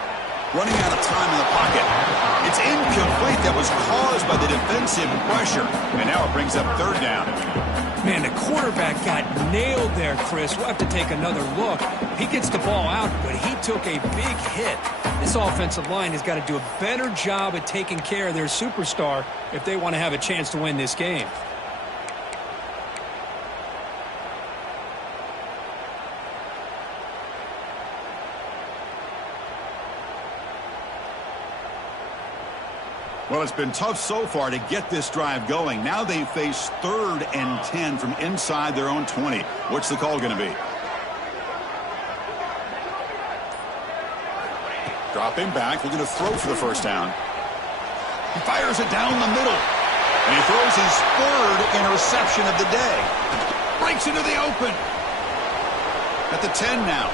Running out of time in the pocket. It's incomplete. That was caused by the defensive pressure. And now it brings up 3rd down. Man, the quarterback got nailed there, Chris. We'll have to take another look. He gets the ball out, but he took a big hit. This offensive line has got to do a better job at taking care of their superstar if they want to have a chance to win this game. Well, it's been tough so far to get this drive going. Now they face 3rd and 10 from inside their own 20. What's the call going to be? Dropping back, looking to throw for the 1st down. He fires it down the middle. And he throws his 3rd interception of the day. Breaks into the open. At the 10 now.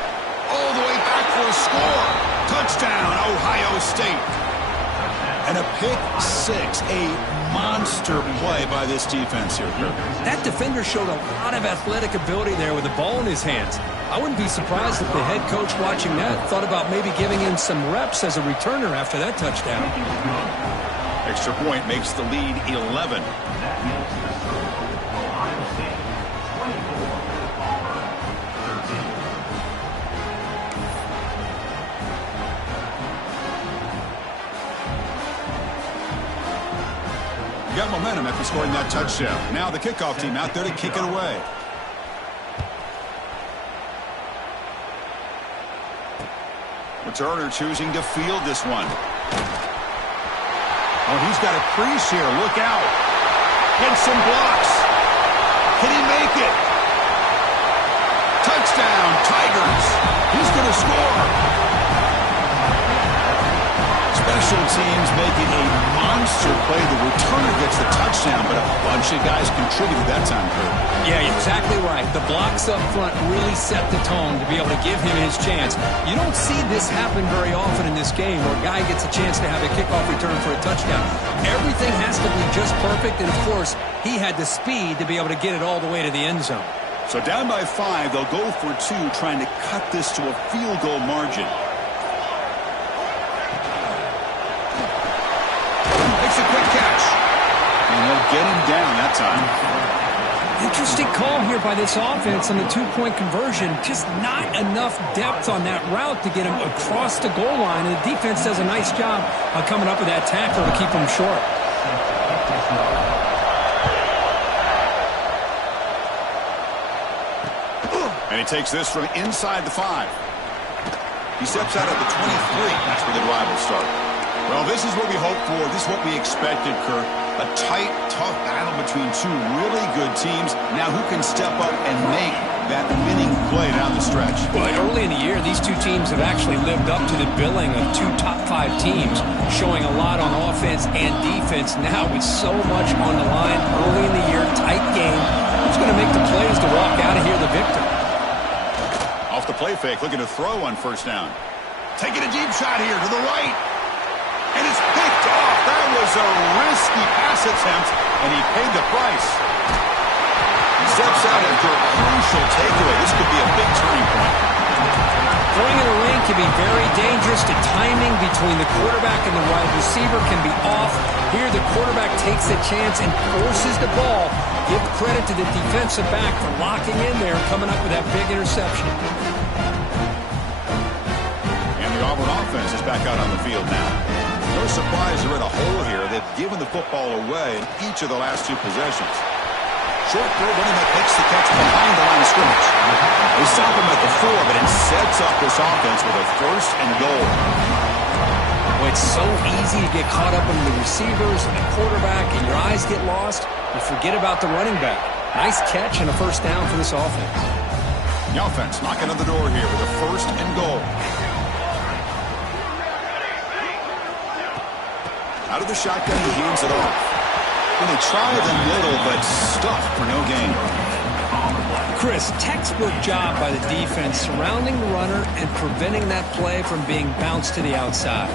All the way back for a score. Touchdown, Ohio State. And a pick 6, a monster play by this defense here. That defender showed a lot of athletic ability there with the ball in his hands. I wouldn't be surprised if the head coach watching that thought about maybe giving him some reps as a returner after that touchdown. Extra point makes the lead 11. got momentum after scoring that touchdown. Now the kickoff team out there to kick it away. Returner choosing to field this one. Oh, he's got a crease here. Look out. Gets some blocks. Can he make it? Touchdown, Tigers. He's going to score. Special teams making a monster play. The returner gets the touchdown, but a bunch of guys contributed that time, Kurt. Yeah, you're exactly right. The blocks up front really set the tone to be able to give him his chance. You don't see this happen very often in this game where a guy gets a chance to have a kickoff return for a touchdown. Everything has to be just perfect, and of course, he had the speed to be able to get it all the way to the end zone. So down by 5, they'll go for 2, trying to cut this to a field goal margin. Makes a quick catch. And they'll get him down that time. Interesting call here by this offense on the 2-point conversion. Just not enough depth on that route to get him across the goal line. And the defense does a nice job of coming up with that tackle to keep him short. And he takes this from inside the 5. He steps out at the 23. That's where the drive will start. Well, this is what we hoped for. This is what we expected, Kurt. A tight, tough battle between 2 really good teams. Now who can step up and make that winning play down the stretch? Well, early in the year, these 2 teams have actually lived up to the billing of 2 top 5 teams, showing a lot on offense and defense. Now with so much on the line early in the year, tight game, who's going to make the plays to walk out of here the victor? Off the play fake, looking to throw on first down. Taking a deep shot here to the right. And it's picked off. That was a risky pass attempt, and he paid the price. He steps out after a crucial takeaway. This could be a big turning point. Throwing in the lane can be very dangerous. The timing between the quarterback and the wide receiver can be off. Here, the quarterback takes a chance and forces the ball. Give credit to the defensive back for locking in there and coming up with that big interception. And the Auburn offense is back out on the field now. No surprise they're in a hole here. They've given the football away in each of the last 2 possessions. Short throw, running back makes the catch behind the line of scrimmage. They stop him at the 4, but it sets up this offense with a 1st and goal. Well, it's so easy to get caught up in the receivers and the quarterback, and your eyes get lost. You forget about the running back. Nice catch and a 1st down for this offense. The offense knocking on the door here with a 1st and goal. Out of the shotgun, he hands it off. And they try the middle, but stuffed for no gain. Chris, textbook job by the defense surrounding the runner and preventing that play from being bounced to the outside.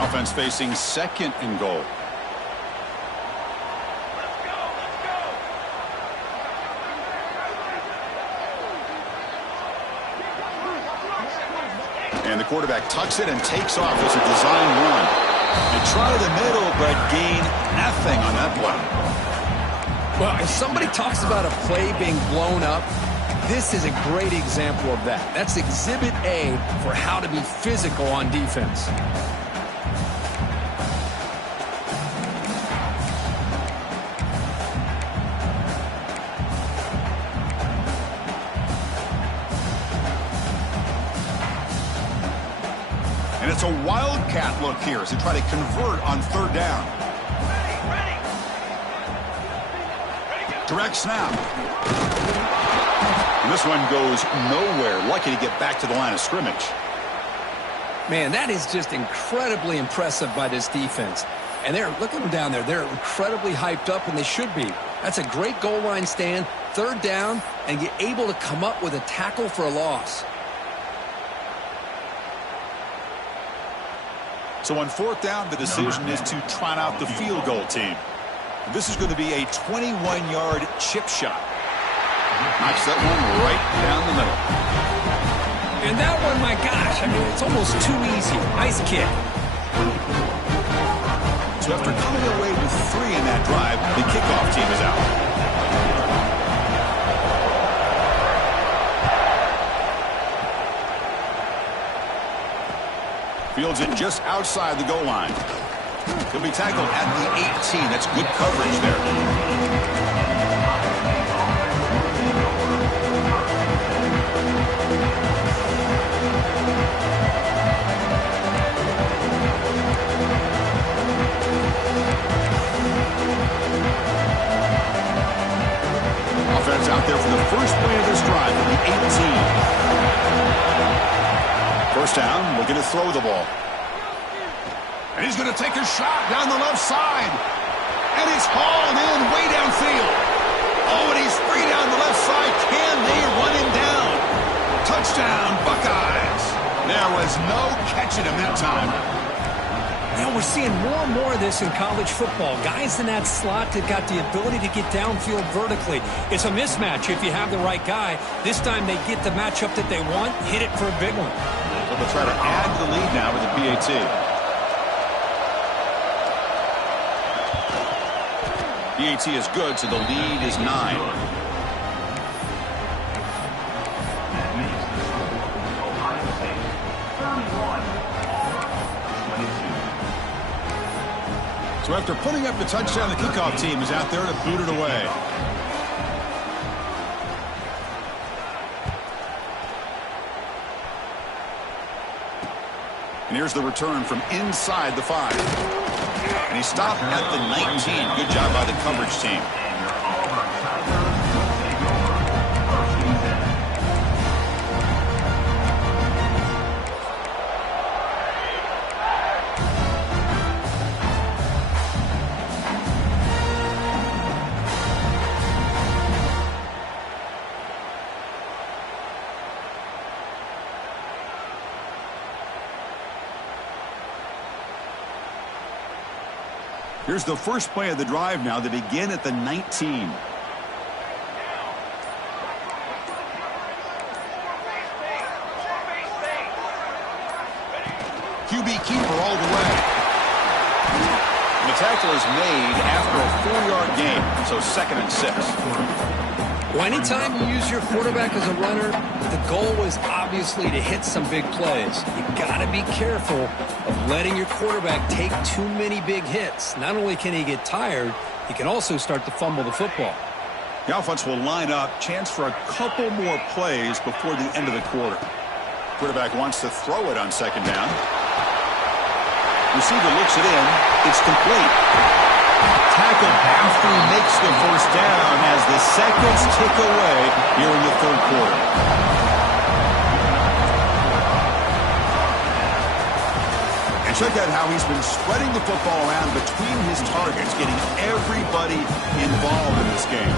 Offense facing 2nd and goal. And the quarterback tucks it and takes off as a design run. They try the middle, but gain nothing on that play. Well, if somebody talks about a play being blown up, this is a great example of that. That's Exhibit A for how to be physical on defense. And it's a wildcat look here as they try to convert on 3rd down. Direct snap. And this one goes nowhere. Lucky to get back to the line of scrimmage. Man, that is just incredibly impressive by this defense. And look at them down there. They're incredibly hyped up, and they should be. That's a great goal line stand, 3rd down, and you're able to come up with a tackle for a loss. So on 4th down, the decision is to trot out the field goal team. This is going to be a 21-yard chip shot. Knocks that one right down the middle. And that one, my gosh, I mean, it's almost too easy. Nice kick. So after coming away with 3 in that drive, the kickoff team is out. Fields it just outside the goal line. He'll be tackled at the 18. That's good coverage there. Offense out there for the first play of this drive at the 18. First down, looking to throw the ball. And he's going to take a shot down the left side. And it's hauled in way downfield. Oh, and he's free down the left side. Can they run him down? Touchdown, Buckeyes. There was no catching him that time. Now we're seeing more and more of this in college football. Guys in that slot that got the ability to get downfield vertically. It's a mismatch if you have the right guy. This time they get the matchup that they want, hit it for a big one. So they'll try to add to the lead now with the PAT. PAT is good, so the lead is 9. So after putting up the touchdown, the kickoff team is out there to boot it away. And here's the return from inside the 5. And he stopped at the 19. Good job by the coverage team. Here's the first play of the drive now. They begin at the 19. QB keeper all the way. And the tackle is made after a 4-yard gain, so 2nd and 6. Well, anytime you use your quarterback as a runner, the goal is obviously to hit some big plays. You got to be careful of letting your quarterback take too many big hits. Not only can he get tired, he can also start to fumble the football. The offense will line up. Chance for a couple more plays before the end of the quarter. Quarterback wants to throw it on 2nd down. Receiver looks it in. It's complete. Tackle after he makes the first down as the seconds tick away here in the 3rd quarter. And check out how he's been spreading the football around between his targets, getting everybody involved in this game.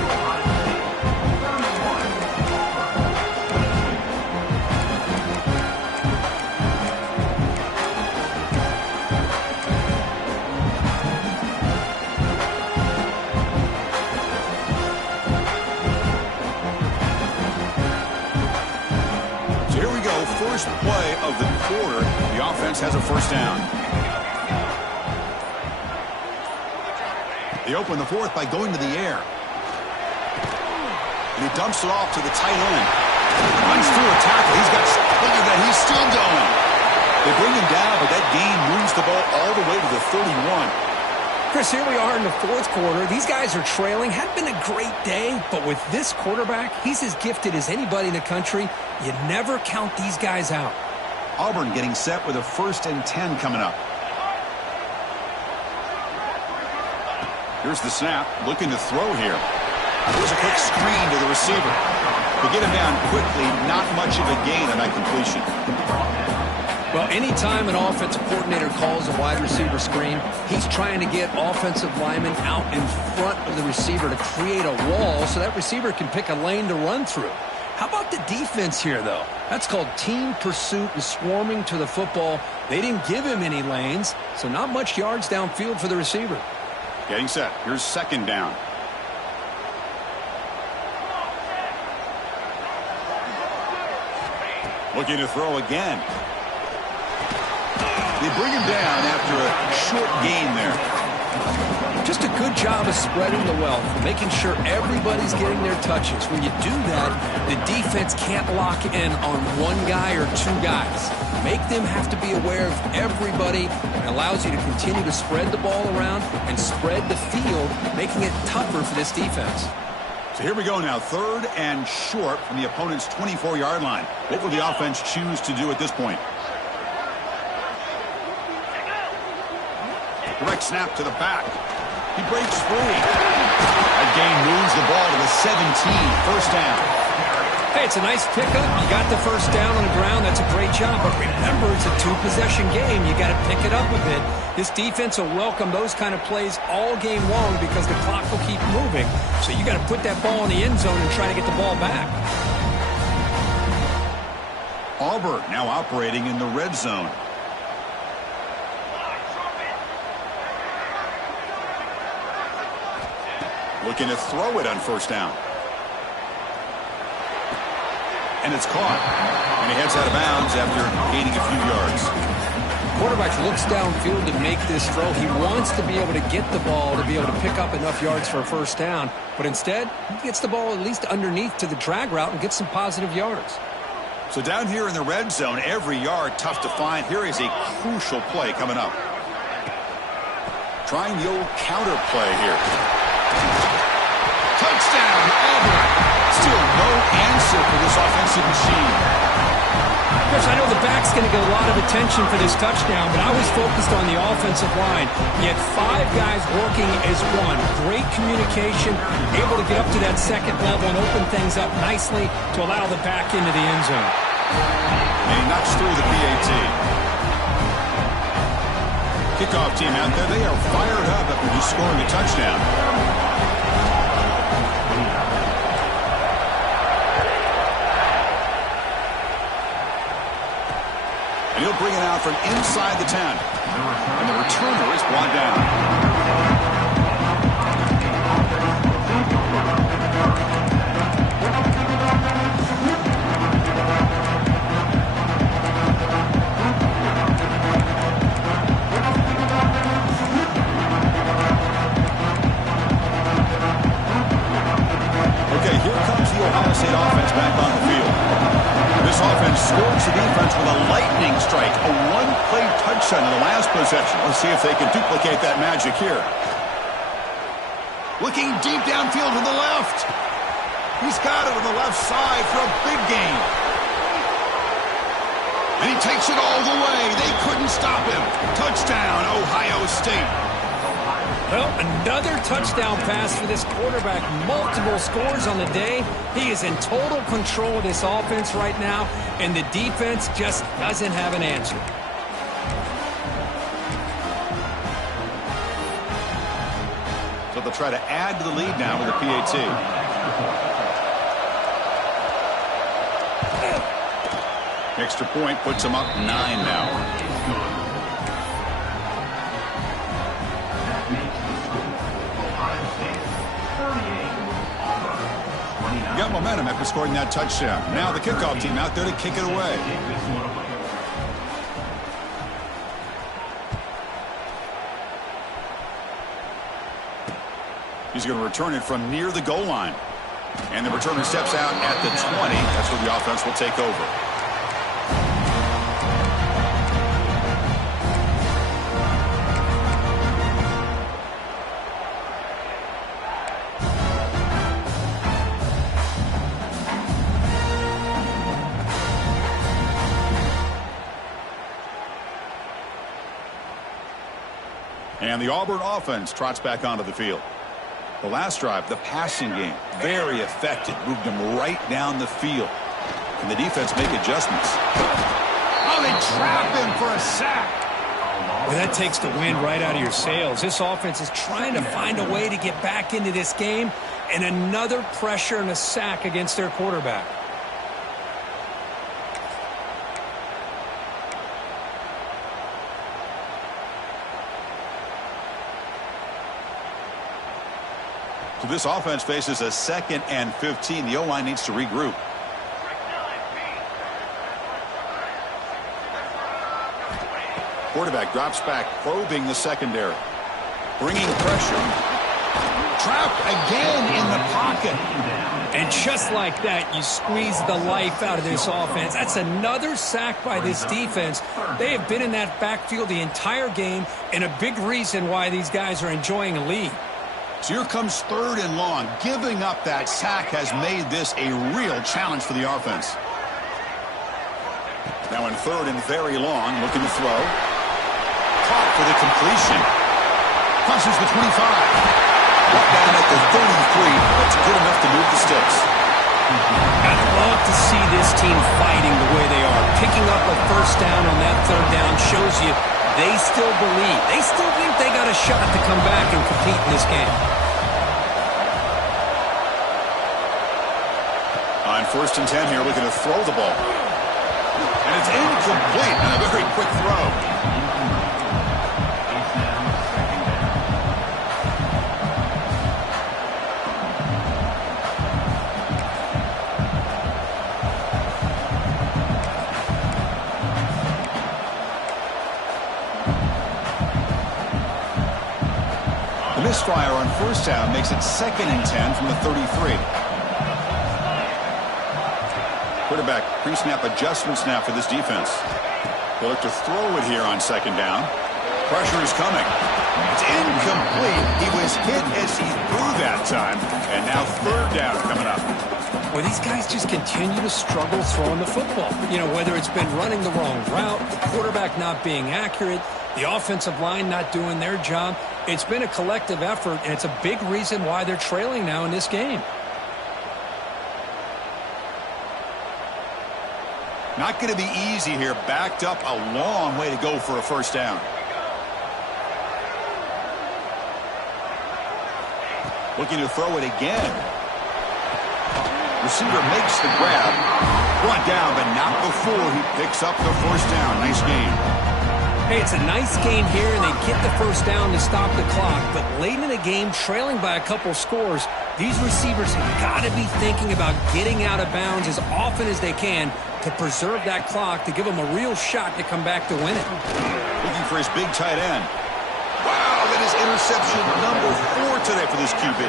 First play of the quarter, the offense has a first down. They open the 4th by going to the air. And he dumps it off to the tight end. Runs through a tackle. He's got, look at that, he's still going. They bring him down, but that gain moves the ball all the way to the 31. Chris, here we are in the 4th quarter. These guys are trailing. Hadn't been a great day, but with this quarterback, he's as gifted as anybody in the country. You never count these guys out. Auburn getting set with a 1st and 10 coming up. Here's the snap, looking to throw here. There's a quick screen to the receiver. They get him down quickly, not much of a gain on that completion. Well, anytime an offensive coordinator calls a wide receiver screen, he's trying to get offensive linemen out in front of the receiver to create a wall so that receiver can pick a lane to run through. How about the defense here, though? That's called team pursuit and swarming to the football. They didn't give him any lanes, so not much yards downfield for the receiver. Getting set. Here's 2nd down. Looking to throw again. They bring him down after a short gain there. Just a good job of spreading the wealth, making sure everybody's getting their touches. When you do that, the defense can't lock in on one guy or two guys. Make them have to be aware of everybody. It allows you to continue to spread the ball around and spread the field, making it tougher for this defense. So here we go now, 3rd and short from the opponent's 24-yard line. What will the offense choose to do at this point? Direct snap to the back. He breaks free. That gain moves the ball to the 17, 1st down. Hey, it's a nice pickup. You got the 1st down on the ground. That's a great job. But remember, it's a 2-possession game. You got to pick it up a bit. This defense will welcome those kind of plays all game long because the clock will keep moving. So you got to put that ball in the end zone and try to get the ball back. Auburn now operating in the red zone. Looking to throw it on 1st down. And it's caught. And he heads out of bounds after gaining a few yards. Quarterback looks downfield to make this throw. He wants to be able to get the ball to be able to pick up enough yards for a 1st down. But instead, he gets the ball at least underneath to the drag route and gets some positive yards. So down here in the red zone, every yard tough to find. Here is a crucial play coming up. Trying the old counter play here. Touchdown, Auburn. Still no answer for this offensive machine. Chris, I know the back's going to get a lot of attention for this touchdown, but I was focused on the offensive line. He had 5 guys working as one. Great communication, able to get up to that 2nd level and open things up nicely to allow the back into the end zone. And he knocks through the PAT. Kickoff team out there, they are fired up after just scoring a touchdown. And he'll bring it out from inside the 10. And the returner is brought down. Okay, here comes the Ohio State offense back on the field. This offense scores the defense with a lightning strike, a one-play touchdown in the last possession. Let's see if they can duplicate that magic here. Looking deep downfield to the left. He's got it on the left side for a big gain. And he takes it all the way. They couldn't stop him. Touchdown, Ohio State. Well, another touchdown pass for this quarterback. Multiple scores on the day. He is in total control of this offense right now, and the defense just doesn't have an answer. So they'll try to add to the lead now with a PAT. Extra point puts them up 9 now. Got momentum after scoring that touchdown. Now the kickoff team out there to kick it away. He's going to return it from near the goal line. And the returner steps out at the 20. That's where the offense will take over. And the Auburn offense trots back onto the field. The last drive, the passing game, very effective. Moved them right down the field. Can the defense make adjustments? Oh, they trap him for a sack. Well, that takes the wind right out of your sails. This offense is trying to find a way to get back into this game, and another pressure and a sack against their quarterback. So this offense faces a 2nd and 15. The O-line needs to regroup. Quarterback drops back, probing the secondary. Bringing pressure. Trapped again in the pocket. And just like that, you squeeze the life out of this offense. That's another sack by this defense. They have been in that backfield the entire game, and a big reason why these guys are enjoying a lead. So here comes 3rd and long. Giving up that sack has made this a real challenge for the offense. Now in 3rd and very long, looking to throw. Caught for the completion. Crosses the 25. Brought down at the 33. That's good enough to move the sticks. I'd love to see this team fighting the way they are. Picking up a first down on that 3rd down shows you they still believe. They still think they got a shot to come back and compete in this game. On 1st and 10 here, looking to throw the ball. And it's incomplete and a very quick throw. The misfire on 1st down makes it 2nd and 10 from the 33. Quarterback pre-snap adjustment snap for this defense. They'll look to throw it here on 2nd down. Pressure is coming. It's incomplete. He was hit as he threw that time. And now 3rd down coming up. Well, these guys just continue to struggle throwing the football. You know, whether it's been running the wrong route, the quarterback not being accurate, the offensive line not doing their job. It's been a collective effort, and it's a big reason why they're trailing now in this game. Not going to be easy here. Backed up a long way to go for a 1st down. Looking to throw it again. Receiver makes the grab. Brought down, but not before he picks up the 1st down. Nice game. Hey, it's a nice game here, and they get the 1st down to stop the clock. But late in the game, trailing by a couple scores, these receivers have got to be thinking about getting out of bounds as often as they can to preserve that clock, to give them a real shot to come back to win it. Looking for his big tight end. Wow, that is interception number 4 today for this QB.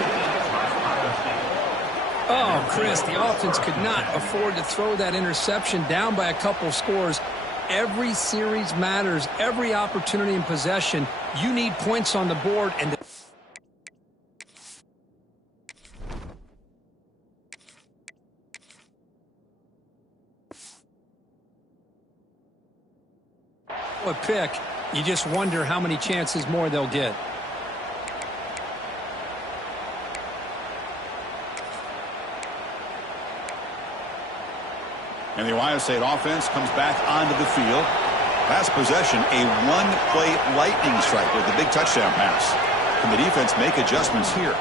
Oh, Chris, the offense could not afford to throw that interception down by a couple scores. Every series matters. Every opportunity in possession, you need points on the board. And a pick, you just wonder how many chances more they'll get. And the Ohio State offense comes back onto the field. Pass possession, a one-play lightning strike with the big touchdown pass. Can the defense make adjustments here?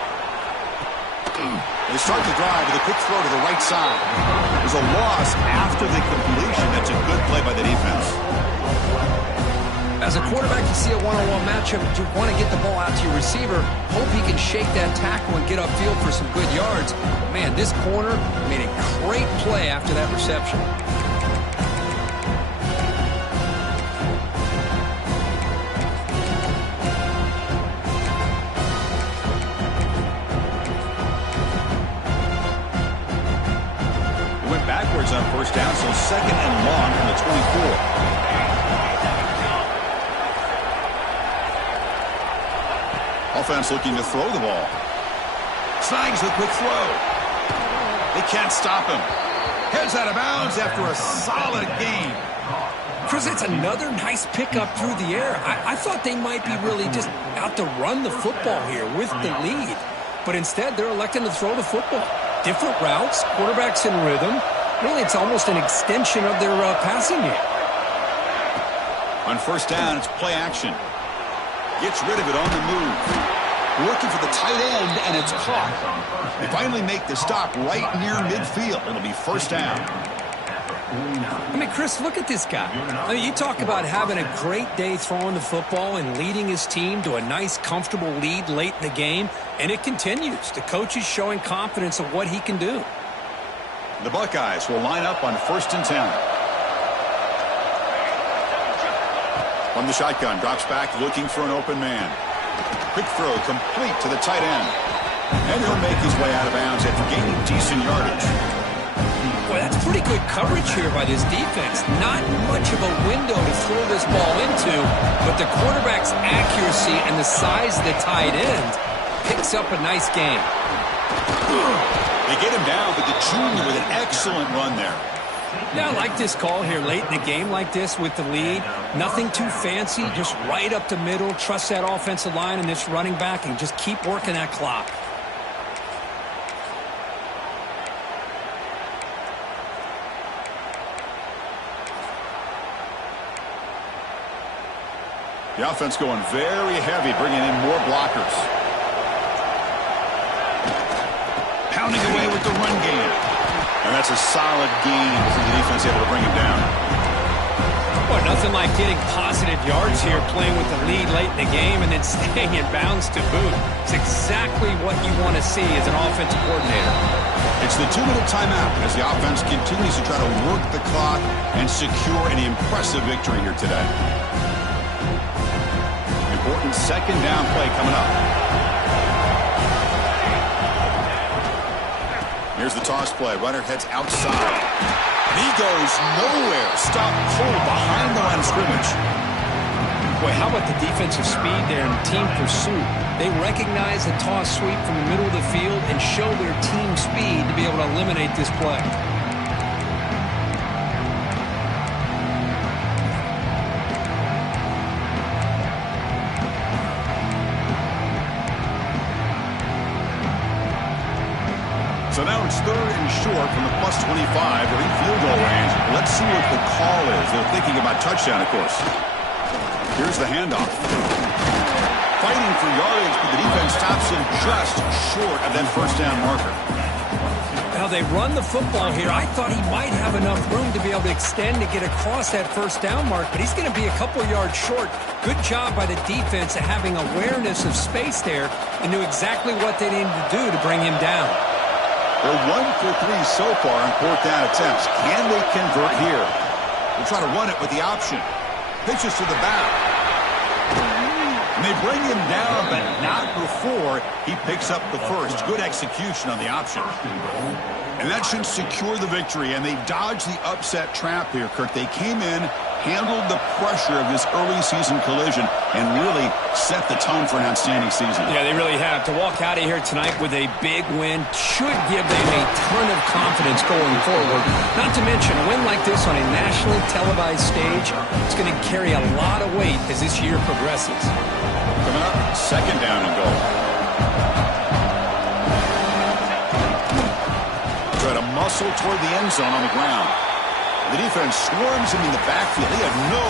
They start the drive with a quick throw to the right side. There's a loss after the completion. That's a good play by the defense. As a quarterback, you see a one-on-one matchup, you want to get the ball out to your receiver. Hope he can shake that tackle and get upfield for some good yards. Man, this corner made a great play after that reception. It went backwards on 1st down, so 2nd and long from the 24. Offense looking to throw the ball. Snags the quick throw. They can't stop him. Heads out of bounds after a solid game. Chris, it's another nice pickup through the air. I thought they might be really just out to run the football here with the lead. But instead, they're electing to throw the football. Different routes, quarterbacks in rhythm. Really, it's almost an extension of their passing game. On 1st down, it's play action. Gets rid of it on the move. Looking for the tight end, and it's caught. They finally make the stop right near midfield. It'll be 1st down. I mean, Chris, look at this guy. I mean, you talk about having a great day throwing the football and leading his team to a nice, comfortable lead late in the game, and it continues. The coach is showing confidence of what he can do. The Buckeyes will line up on 1st and 10. From the shotgun, drops back looking for an open man. Quick throw complete to the tight end. And he'll make his way out of bounds after gaining decent yardage. Boy, that's pretty good coverage here by this defense. Not much of a window to throw this ball into, but the quarterback's accuracy and the size of the tight end picks up a nice gain. They get him down, but the junior with an excellent run there. Yeah, I like this call here late in the game like this with the lead. Nothing too fancy, just right up the middle. Trust that offensive line and this running back and just keep working that clock. The offense going very heavy, bringing in more blockers. Pounding away with the run game. And that's a solid gain for the defense able to bring him down. Boy, nothing like getting positive yards here, playing with the lead late in the game and then staying in bounds to boot. It's exactly what you want to see as an offensive coordinator. It's the 2-minute timeout as the offense continues to try to work the clock and secure an impressive victory here today. Important second down play coming up. Here's the toss play. Runner heads outside. He goes nowhere. Stopped cold behind the line of scrimmage. Boy, how about the defensive speed there and team pursuit? They recognize the toss sweep from the middle of the field and show their team speed to be able to eliminate this play. So now it's 3rd and short from the +25 or in field goal range. Let's see what the call is. They're thinking about touchdown, of course. Here's the handoff. Fighting for yardage, but the defense stops him just short of that first down marker. Now they run the football here. I thought he might have enough room to be able to extend to get across that first down mark, but he's going to be a couple yards short. Good job by the defense of having awareness of space there and knew exactly what they needed to do to bring him down. They're 1 for 3 so far on 4th down attempts. Can they convert here? They'll try to run it with the option. Pitches to the back. And they bring him down, but not before he picks up the first. Good execution on the option. And that should secure the victory, and they dodged the upset trap here, Kirk. They came in, handled the pressure of this early season collision, and really set the tone for an outstanding season. Yeah, they really have. To walk out of here tonight with a big win should give them a ton of confidence going forward. Not to mention, a win like this on a nationally televised stage, it's going to carry a lot of weight as this year progresses. Coming up, 2nd down and goal. Try to muscle toward the end zone on the ground. The defense swarms him in the backfield. He had no